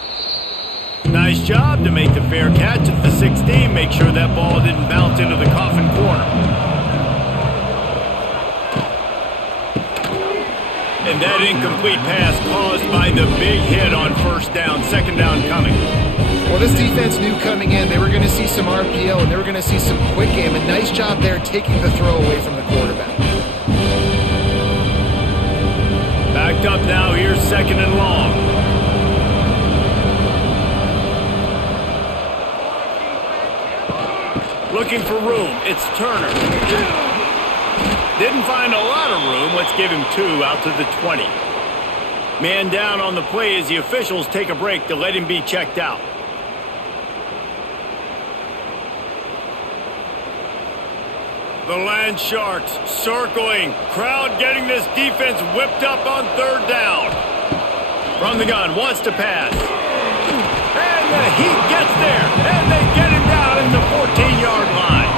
Nice job to make the fair catch at the 16. Make sure that ball didn't bounce into the coffin corner. And that incomplete pass caused by the big hit on 1st down. 2nd down coming. Well, this defense knew coming in they were going to see some RPO and they were going to see some quick game. A nice job there taking the throw away from the quarterback. Backed up now. Here's 2nd and long. Looking for room. It's Turner. Didn't find a lot of room. Let's give him 2 out to the 20. Man down on the play as the officials take a break to let him be checked out. The Land Sharks circling. Crowd getting this defense whipped up on 3rd down. From the gun, wants to pass. And the Heat gets there. And they get him down at the 14-yard line.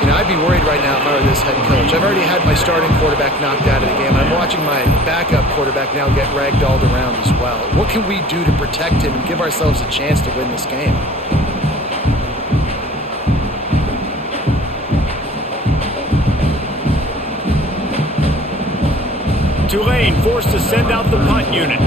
You know, I'd be worried right now if I were this head coach. I've already had my starting quarterback knocked out of the game. I'm watching my backup quarterback now get ragdolled around as well. What can we do to protect him and give ourselves a chance to win this game? Tulane forced to send out the punt unit.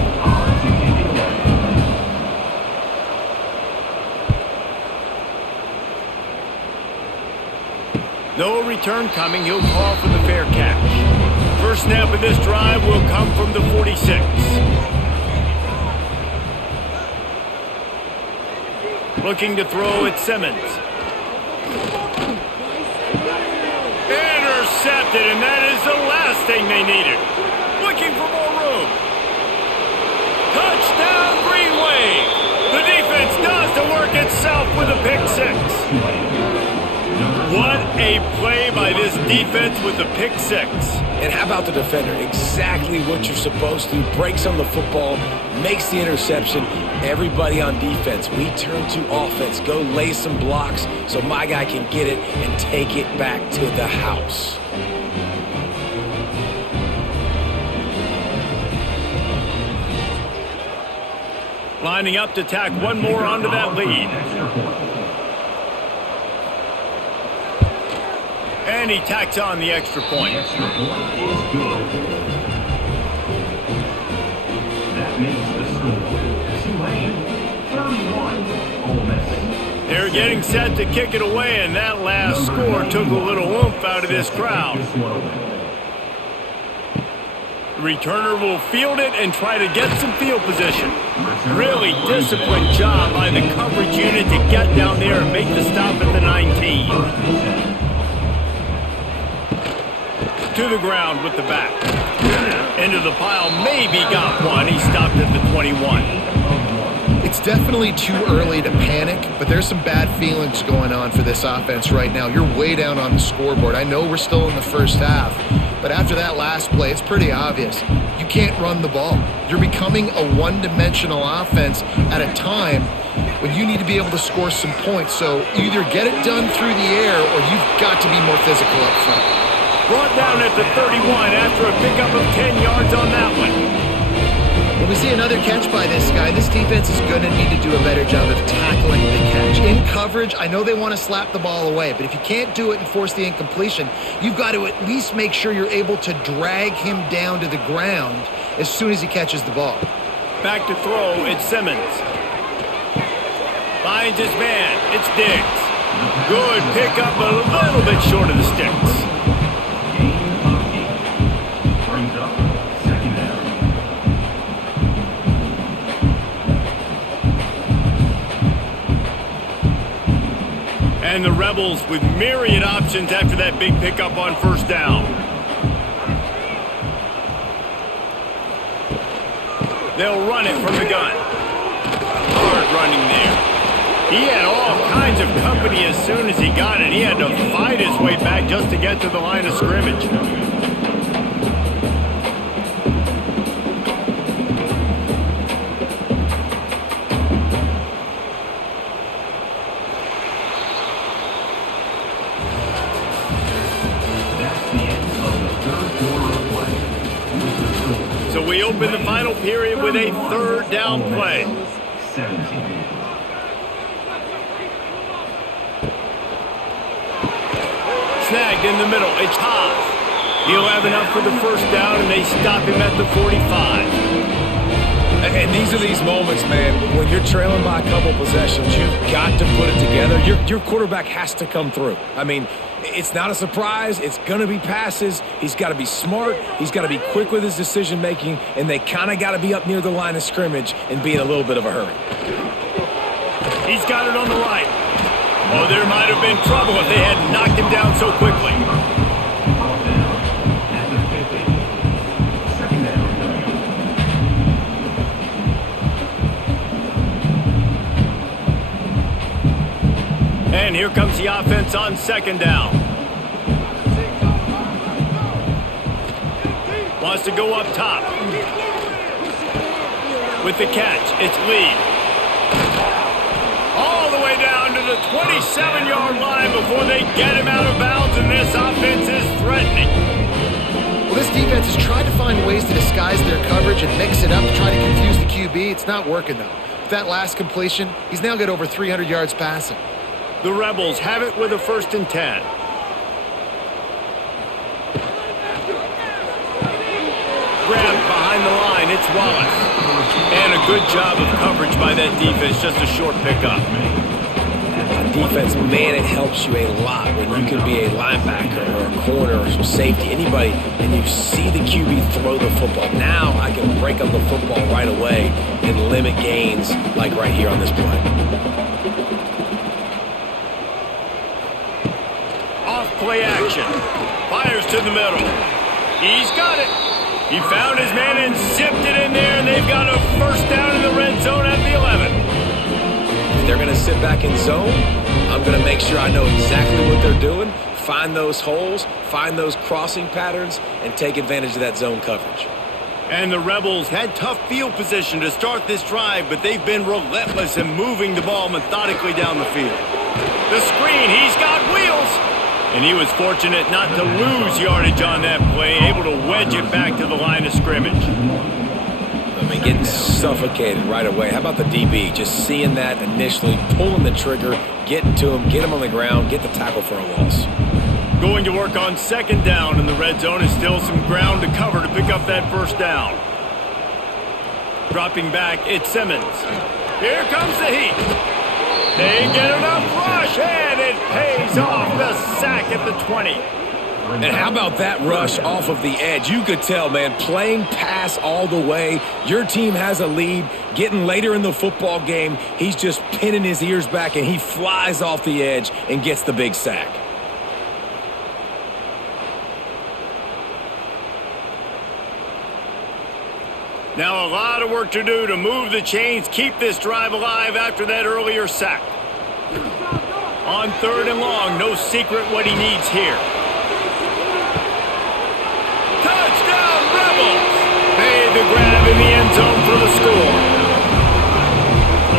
No return coming. He'll call for the fair catch. First snap of this drive will come from the 46. Looking to throw at Simmons. Intercepted, and that is the last thing they needed. Looking for more room. Touchdown, Greenway. The defense does the work itself with a pick 6. What a play by this defense with the pick 6. And how about the defender? Exactly what you're supposed to. Breaks on the football, makes the interception. Everybody on defense, we turn to offense. Go lay some blocks so my guy can get it and take it back to the house. Lining up to tack one more onto that lead. And he tacks on the extra point. The extra point is good. That makes the score Tulane 31, Ole Miss. They're getting set to kick it away, and that last score took a little oomph out of this crowd. The returner will field it and try to get some field position. Really disciplined job by the coverage unit to get down there and make the stop at the 19. To the ground with the back. Into the pile, maybe got one. He stopped at the 21. It's definitely too early to panic, but there's some bad feelings going on for this offense right now. You're way down on the scoreboard. I know we're still in the first half, but after that last play, it's pretty obvious. You can't run the ball. You're becoming a one-dimensional offense at a time when you need to be able to score some points. So either get it done through the air or you've got to be more physical up front. Brought down at the 31 after a pickup of 10 yards on that one. When we see another catch by this guy, this defense is going to need to do a better job of tackling the catch. In coverage, I know they want to slap the ball away, but if you can't do it and force the incompletion, you've got to at least make sure you're able to drag him down to the ground as soon as he catches the ball. Back to throw, it's Simmons. Finds his man, it's Diggs. Good pickup, a little bit short of the sticks. And the Rebels with myriad options after that big pickup on first down. They'll run it from the gun. Hard running there. He had all kinds of company as soon as he got it. He had to fight his way back just to get to the line of scrimmage. So we open the final period with a third down play. 17. Snagged in the middle. It's Haas. He'll have enough for the first down, and they stop him at the 45. And these are these moments, man, when you're trailing by a couple possessions, you've got to put it together. Your quarterback has to come through. I mean, it's not a surprise. It's going to be passes. He's got to be smart. He's got to be quick with his decision-making, and they kind of got to be up near the line of scrimmage and be in a little bit of a hurry. He's got it on the right. Oh, there might have been trouble if they had knocked him down so quickly. And here comes the offense on second down. Wants to go up top. With the catch, it's Lee. All the way down to the 27-yard line before they get him out of bounds, and this offense is threatening. Well, this defense has tried to find ways to disguise their coverage and mix it up to try to confuse the QB. It's not working, though. With that last completion, he's now got over 300 yards passing. The Rebels have it with a 1st and 10. Grabbed behind the line, it's Wallace. And a good job of coverage by that defense, just a short pickup. Defense, man, it helps you a lot when you can be a linebacker or a corner or some safety, anybody, and you see the QB throw the football. Now I can break up the football right away and limit gains like right here on this play. Play action. Fires to the middle. He's got it. He found his man and zipped it in there, and they've got a first down in the red zone at the 11. If they're going to sit back in zone, I'm going to make sure I know exactly what they're doing, find those holes, find those crossing patterns, and take advantage of that zone coverage. And the Rebels had tough field position to start this drive, but they've been relentless in moving the ball methodically down the field. The screen, he's got wheels. And he was fortunate not to lose yardage on that play, able to wedge it back to the line of scrimmage. I mean, getting suffocated right away. How about the DB? Just seeing that initially, pulling the trigger, getting to him, get him on the ground, get the tackle for a loss. Going to work on second down in the red zone, and still some ground to cover to pick up that first down. Dropping back, it's Simmons. Here comes the heat. They get enough rush, and it pays off the sack at the 20. And how about that rush off of the edge? You could tell, man, playing pass all the way. Your team has a lead. Getting later in the football game, he's just pinning his ears back, and he flies off the edge and gets the big sack. Now a lot of work to do to move the chains, keep this drive alive after that earlier sack. On third and long, no secret what he needs here. Touchdown, Rebels! Made the grab in the end zone for the score.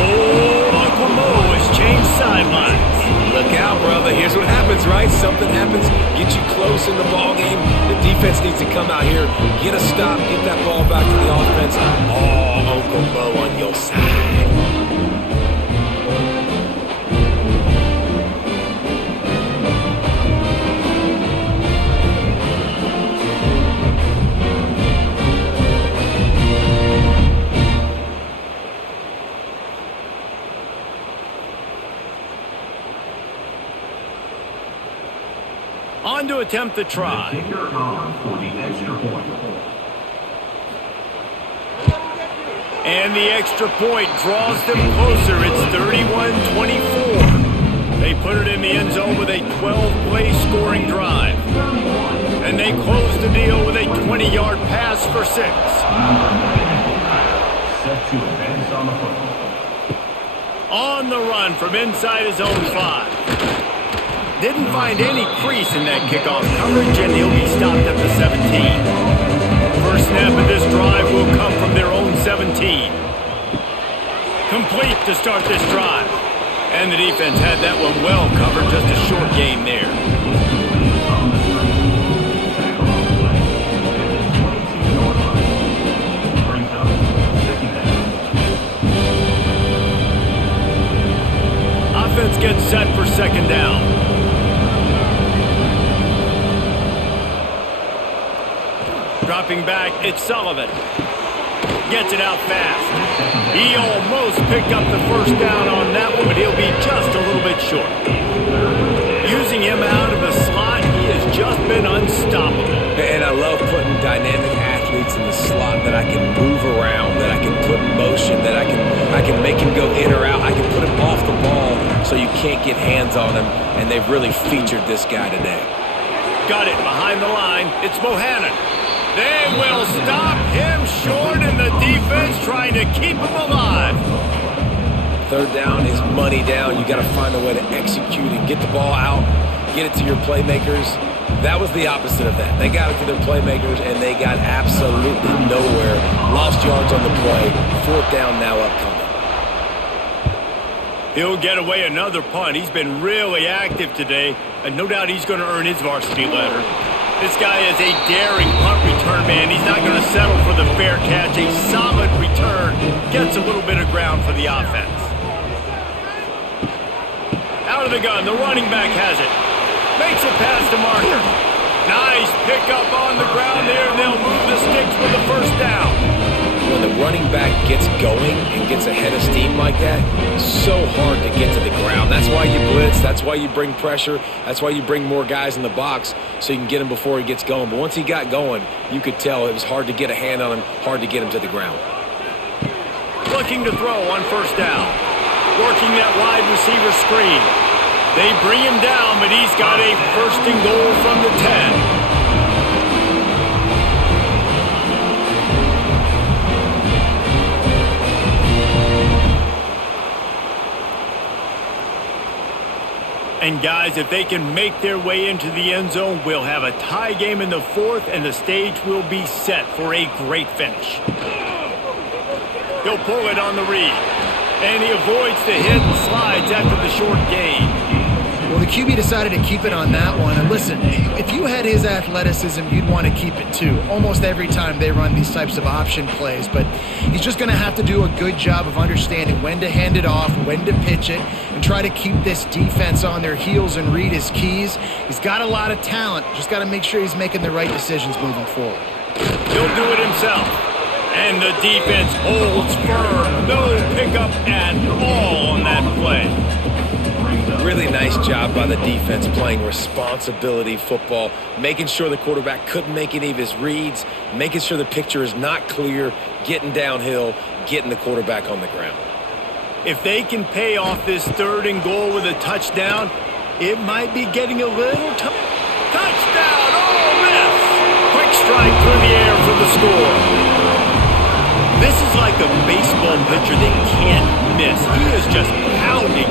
Oh, Uncle Mo has changed sidelines. Look out, brother. Here's what happens, right? Something happens, get you close in the ball game. The defense needs to come out here, get a stop, get that ball back to the offense. Oh, Uncle Mo on your side. On to attempt the try. The kicker on for the extra point. And the extra point draws them closer. It's 31-24. They put it in the end zone with a 12-play scoring drive. And they close the deal with a 20-yard pass for 6. to advance on the football. On the run from inside his own 5. Didn't find any crease in that kickoff coverage, and he'll be stopped at the 17. First snap of this drive will come from their own 17. Complete to start this drive. And the defense had that one well covered, just a short gain there. On the screen, tackle on the play. It's a 22-yard line. Brings up second down. Offense gets set for second down. Dropping back, it's Sullivan. Gets it out fast. He almost picked up the first down on that one, but he'll be just a little bit short. Using him out of the slot, he has just been unstoppable. And I love putting dynamic athletes in the slot that I can move around, that I can put in motion, that I can make him go in or out. I can put him off the ball so you can't get hands on him, and they've really featured this guy today. Got it behind the line. It's Bohannon. They will stop him short, and the defense trying to keep him alive. Third down is money down. You got to find a way to execute and get the ball out, get it to your playmakers. That was the opposite of that. They got it to their playmakers, and they got absolutely nowhere. Lost yards on the play. Fourth down now upcoming. He'll get away another punt. He's been really active today, and no doubt he's going to earn his varsity letter. This guy is a daring punt return man. He's not going to settle for the fair catch. A solid return. Gets a little bit of ground for the offense. Out of the gun. The running back has it. Makes it past the marker. Nice pickup on the ground there. And they'll move the sticks for the first down. When the running back gets going and gets ahead of steam like that, it's so hard to get to the ground. That's why you blitz. That's why you bring pressure. That's why you bring more guys in the box so you can get him before he gets going. But once he got going, you could tell it was hard to get a hand on him, hard to get him to the ground. Looking to throw on first down. Working that wide receiver screen. They bring him down, but he's got a first and goal from the 10. And guys, if they can make their way into the end zone, we'll have a tie game in the fourth, and the stage will be set for a great finish. He'll pull it on the read, and he avoids the hit and slides after the short gain. Well, the QB decided to keep it on that one. And listen, if you had his athleticism, you'd want to keep it too. Almost every time they run these types of option plays. But he's just going to have to do a good job of understanding when to hand it off, when to pitch it, and try to keep this defense on their heels and read his keys. He's got a lot of talent. Just got to make sure he's making the right decisions moving forward. He'll do it himself. And the defense holds firm. No pickup at all on that play. Really nice job by the defense playing responsibility football, making sure the quarterback couldn't make any of his reads, making sure the picture is not clear, getting downhill, getting the quarterback on the ground. If they can pay off this third and goal with a touchdown, it might be getting a little tough. Touchdown, Ole Miss! Quick strike through the air for the score. This is like a baseball pitcher they can't miss. He is just pounding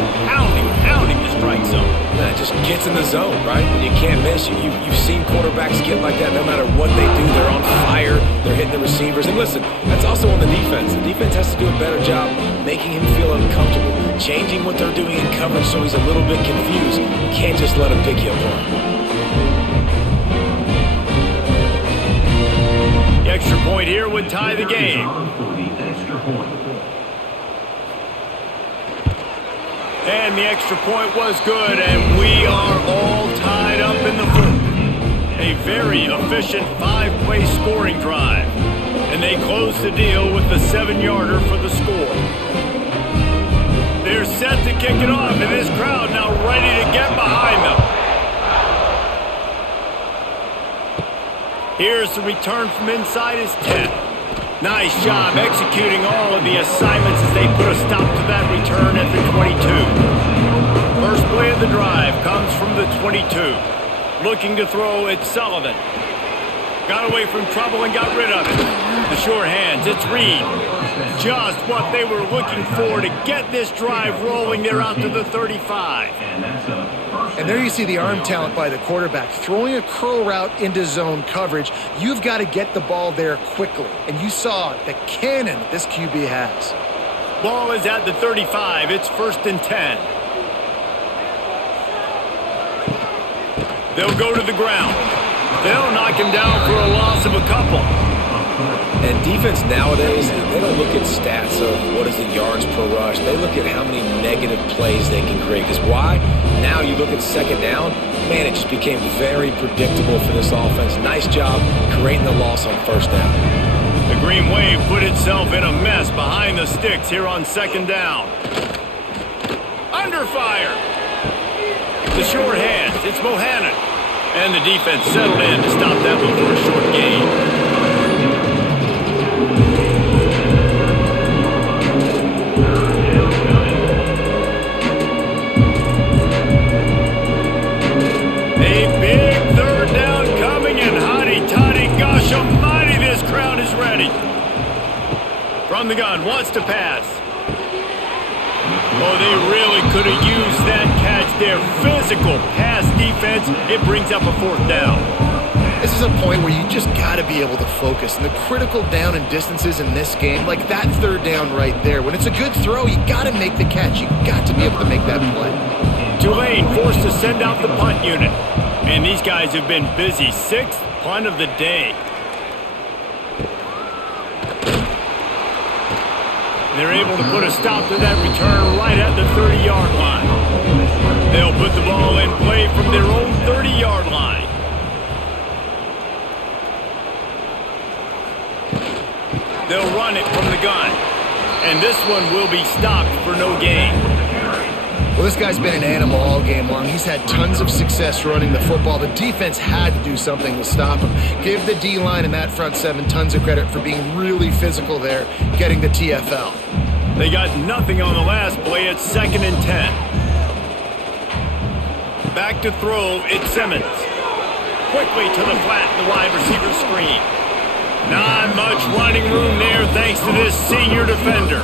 the strike zone. Yeah, it just gets in the zone, right? And you can't miss. You've seen quarterbacks get like that no matter what they do. They're on fire. They're hitting the receivers. And listen, that's also on the defense. The defense has to do a better job making him feel uncomfortable, changing what they're doing in coverage so he's a little bit confused. You can't just let him pick you apart. The extra point here would tie the game. And the extra point was good, and we are all tied up in the fourth. A very efficient 5-play scoring drive. And they close the deal with the 7-yarder for the score. They're set to kick it off, and this crowd now ready to get behind them. Here's the return from inside his 10. Nice job executing all of the assignments as they put a stop to that return at the 22. First play of the drive comes from the 22. Looking to throw, it's Sullivan. Got away from trouble and got rid of it. The sure hands, it's Reed. Just what they were looking for to get this drive rolling there out to the 35. And there you see the arm talent by the quarterback. Throwing a curl route into zone coverage, you've got to get the ball there quickly. And you saw the cannon this QB has. Ball is at the 35. It's 1st and 10. They'll go to the ground. They'll knock him down for a loss of a couple. And defense nowadays, they don't look at stats of what is the yards per rush. They look at how many negative plays they can create. Because why? Now you look at 2nd down, man, it just became very predictable for this offense. Nice job creating the loss on 1st down. The Greenway put itself in a mess behind the sticks here on 2nd down. Under fire. The short hands, it's Bohannon. And the defense settled in to stop that before a short gain. A big 3rd down coming, and hotty-toddy, gosh almighty, this crowd is ready. From the gun, wants to pass. Oh, they really could have used that catch there. Physical pass defense. It brings up a 4th down. This is a point where you just got to be able to focus. And the critical down and distances in this game, like that 3rd down right there, when it's a good throw, you got to make the catch. You got to be able to make that play. Tulane forced to send out the punt unit. And these guys have been busy. 6th punt of the day. They're able to put a stop to that return right at the 30-yard line. They'll put the ball in play from their own 30-yard line. They'll run it from the gun. And this one will be stopped for no gain. Well, this guy's been an animal all game long. He's had tons of success running the football. The defense had to do something to stop him. Give the D-line and that front 7 tons of credit for being really physical there, getting the TFL. They got nothing on the last play. It's 2nd and 10. Back to throw, it's Simmons. Quickly to the flat, the wide receiver screen. Not much running room there thanks to this senior defender.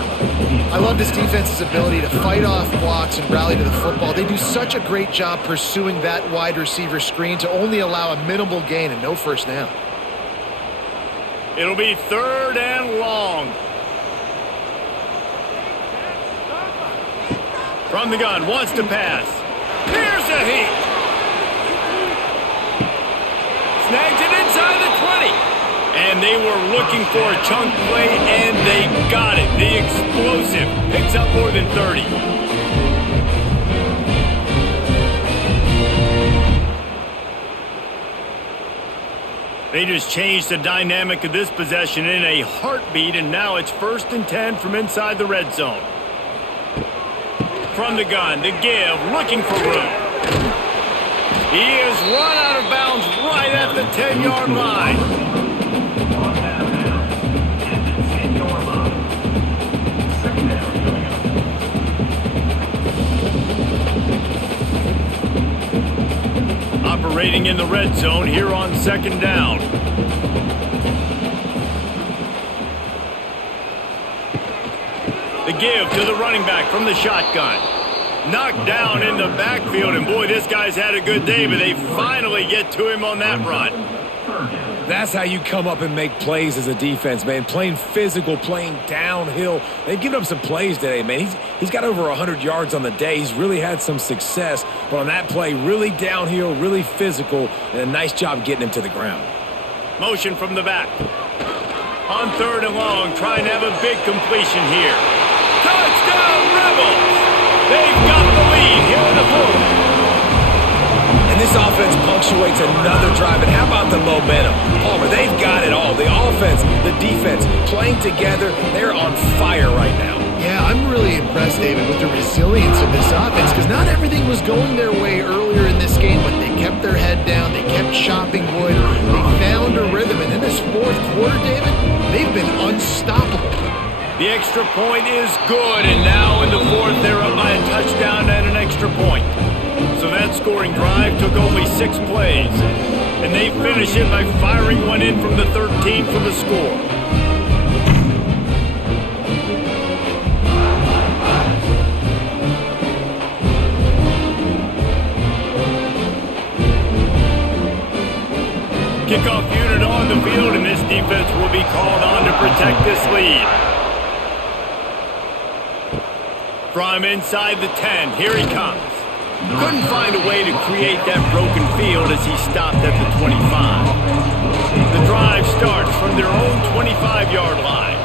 I love this defense's ability to fight off blocks and rally to the football. They do such a great job pursuing that wide receiver screen to only allow a minimal gain and no 1st down. It'll be 3rd and long. From the gun, wants to pass. Here's a heat. Snags it inside the 20. And they were looking for a chunk play, and they got it. The explosive picks up more than 30. They just changed the dynamic of this possession in a heartbeat, and now it's 1st and 10 from inside the red zone. From the gun, the give, looking for room. He is run out of bounds right at the 10-yard line. Operating in the red zone here on 2nd down. The give to the running back from the shotgun. Knocked down in the backfield, and boy, this guy's had a good day, but they finally get to him on that run. That's how you come up and make plays as a defense, man. Playing physical, playing downhill. They've given up some plays today, man. He's got over 100 yards on the day. He's really had some success. But on that play, really downhill, really physical, and a nice job getting him to the ground. Motion from the back. On 3rd and long, trying to have a big completion here. Touchdown, Rebels! They've got the lead here in the 4th. And this offense punctuates another drive. And how about the momentum? Palmer, they've got it all. The offense, the defense, playing together. They're on fire right now. Yeah, I'm really impressed, David, with the resilience of this offense because not everything was going their way earlier in this game, but they kept their head down. They kept chopping wood. They found a rhythm. And in this 4th quarter, David, they've been unstoppable. The extra point is good, and now in the 4th, they're up by a touchdown and an extra point. So that scoring drive took only 6 plays, and they they finish it by firing one in from the 13 for the score. Kickoff unit on the field, and this defense will be called on to protect this lead. From inside the 10, here he comes. Couldn't find a way to create that broken field as he stopped at the 25. The drive starts from their own 25-yard line.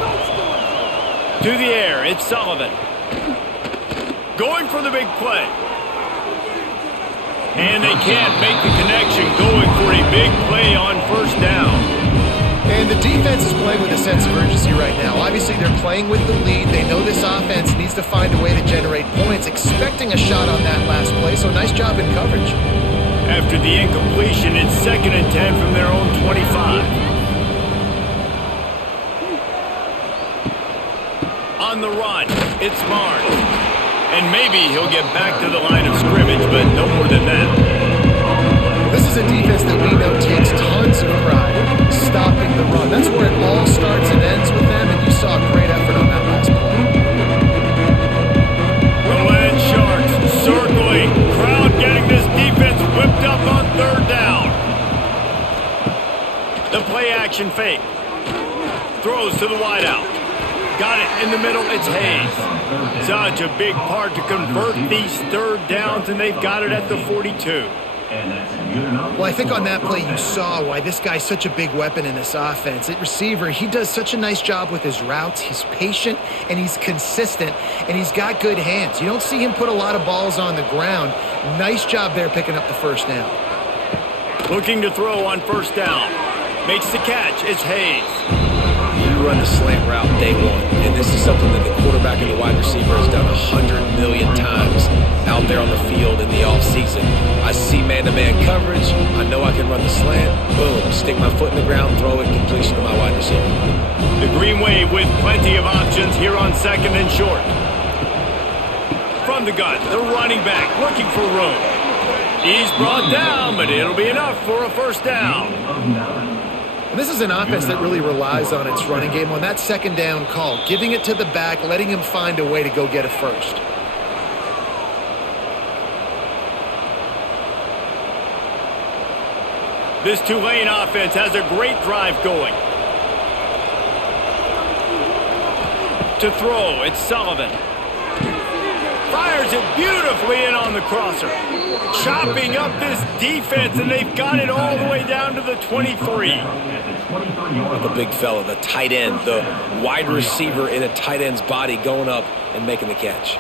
To the air, it's Sullivan. Going for the big play. And they can't make the connection, going for a big play on first down. And the defense is playing with a sense of urgency right now. Obviously, they're playing with the lead. They know this offense needs to find a way to generate points, expecting a shot on that last play, so nice job in coverage. After the incompletion, it's 2nd and 10 from their own 25. On the run, it's Barnes. And maybe he'll get back to the line of scrimmage, but no more than that. This is a defense that we know takes tons of pride stopping the run. That's where it all starts and ends with them, and you saw a great effort on that last play. The Land Sharks circling. Crowd getting this defense whipped up on 3rd down. The play action fake. Throws to the wideout. Got it in the middle, it's Hayes. Such a big part to convert these 3rd downs, and they've got it at the 42. Well, I think on that play you saw why this guy's such a big weapon in this offense. At receiver, he does such a nice job with his routes. He's patient, and he's consistent, and he's got good hands. You don't see him put a lot of balls on the ground. Nice job there picking up the first down. Looking to throw on first down. Makes the catch, it's Hayes. You run the slant route day one, and this is something that the quarterback and the wide receiver has done 100 million times out there on the field in the offseason. I see man-to-man coverage. I know I can run the slant. Boom, stick my foot in the ground, throw it, completion to my wide receiver. The Greenway with plenty of options here on 2nd and short. From the gun, the running back looking for room. He's brought down, but it'll be enough for a first down. And this is an offense that really relies on its running game on that 2nd down call, giving it to the back, letting him find a way to go get a first. This Tulane offense has a great drive going. To throw, it's Sullivan. Fires it beautifully in on the crosser. Chopping up this defense, and they've got it all the way down to the 23. The big fella, the tight end, the wide receiver in a tight end's body going up and making the catch.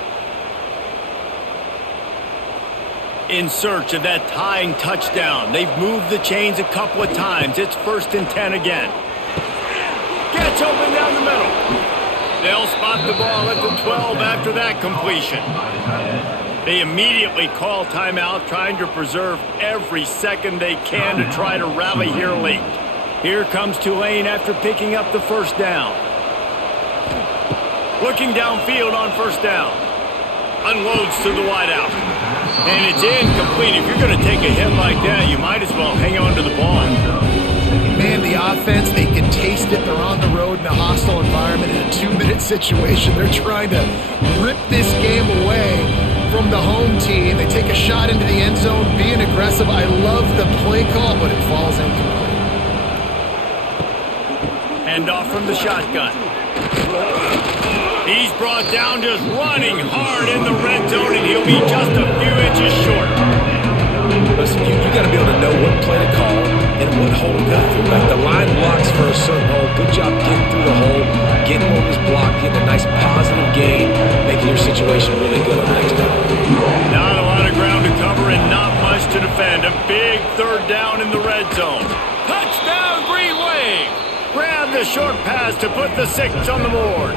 In search of that tying touchdown. They've moved the chains a couple of times. It's 1st and 10 again. Catch open down the middle. They'll spot the ball at the 12 after that completion. They immediately call timeout, trying to preserve every second they can to try to rally here late. Here comes Tulane after picking up the first down. Looking downfield on first down. Unloads to the wideout. And it's incomplete. If you're going to take a hit like that, you might as well hang on to the ball. Man, the offense, they can taste it. They're on the road in a hostile environment in a 2-minute situation. They're trying to rip this game away from the home team. They take a shot into the end zone, being aggressive. I love the play call, but it falls incomplete. Hand off from the shotgun. He's brought down just running hard in the red zone, and he'll be just a few inches short. Listen, you got to be able to know what play to call and what hole to go through. Like the line blocks for a certain hole. Good job getting through the hole, getting what was blocked, getting a nice positive gain, making your situation really good on the next down. Not a lot of ground to cover and not much to defend. A big 3rd down in the red zone. Touchdown, Greenway! Grab the short pass to put the 6 on the board.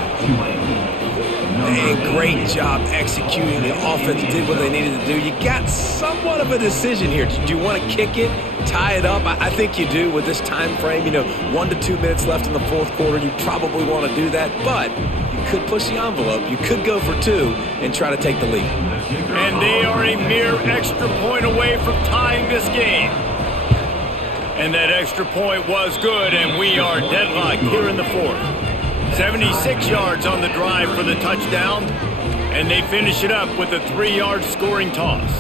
And great job executing. The offense did what they needed to do. You got somewhat of a decision here. Do you want to kick it, tie it up? I think you do with this time frame. 1 to 2 minutes left in the 4th quarter. You probably want to do that, but you could push the envelope. You could go for 2 and try to take the lead. And they are a mere extra point away from tying this game. And that extra point was good, and we are deadlocked here in the fourth. 76 yards on the drive for the touchdown, and they finish it up with a 3-yard scoring toss.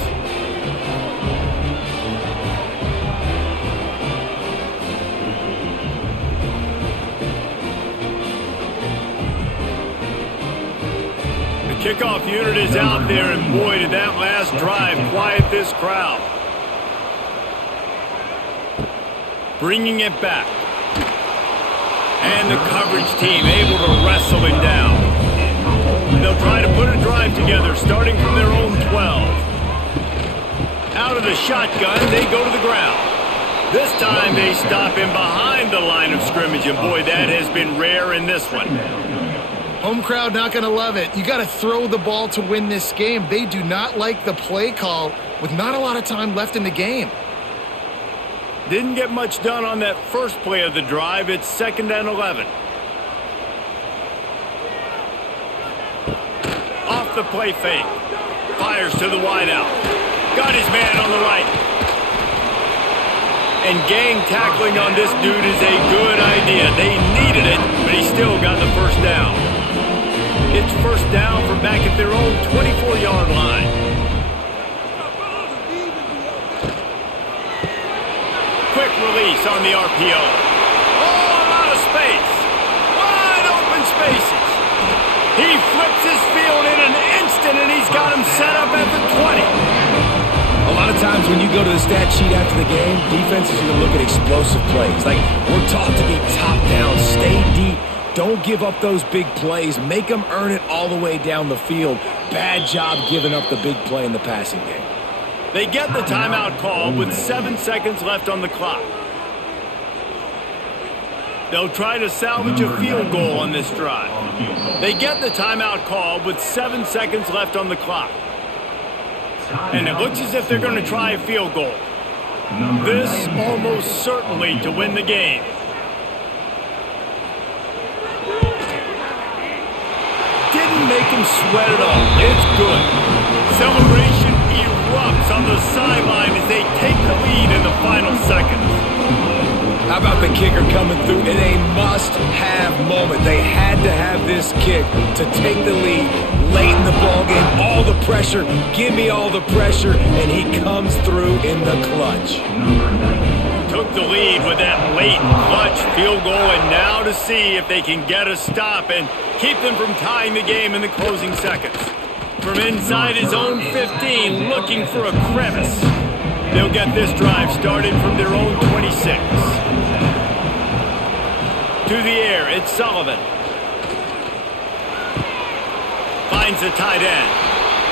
The kickoff unit is out there, and boy, did that last drive quiet this crowd. Bringing it back. And the coverage team able to wrestle him down. They'll try to put a drive together, starting from their own 12. Out of the shotgun, they go to the ground. This time, they stop him behind the line of scrimmage, and boy, that has been rare in this one. Home crowd not going to love it. You got to throw the ball to win this game. They do not like the play call with not a lot of time left in the game. Didn't get much done on that first play of the drive. It's 2nd and 11. Off the play fake. Fires to the wideout. Got his man on the right. And gang tackling on this dude is a good idea. They needed it, but he still got the first down. It's first down from back at their own 24-yard line. Quick release on the RPO. Oh, a lot of space. Wide open spaces. He flips his field in an instant, and he's got him set up at the 20. A lot of times when you go to the stat sheet after the game, defenses are going to look at explosive plays. Like, we're taught to be top down, stay deep, don't give up those big plays, make them earn it all the way down the field. Bad job giving up the big play in the passing game. They get the timeout call with 7 seconds left on the clock. They'll try to salvage a field goal on this drive. They get the timeout call with 7 seconds left on the clock. And it looks as if they're going to try a field goal. This almost certainly to win the game. Didn't make him sweat at all. It's good. Celebration erupts on the sideline as they take the lead in the final seconds. How about the kicker coming through in a must-have moment? They had to have this kick to take the lead late in the ballgame. All the pressure, give me all the pressure, and he comes through in the clutch. Took the lead with that late clutch field goal, and now to see if they can get a stop and keep them from tying the game in the closing seconds. From inside his own 15, looking for a crevice. They'll get this drive started from their own 26. To the air, it's Sullivan. Finds the tight end.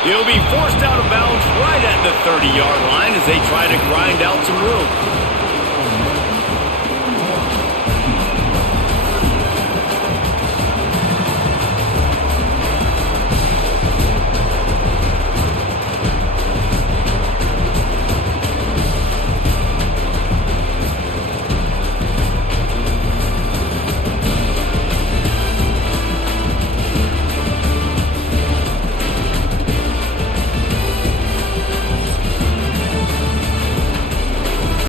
He'll be forced out of bounds right at the 30-yard line as they try to grind out some room.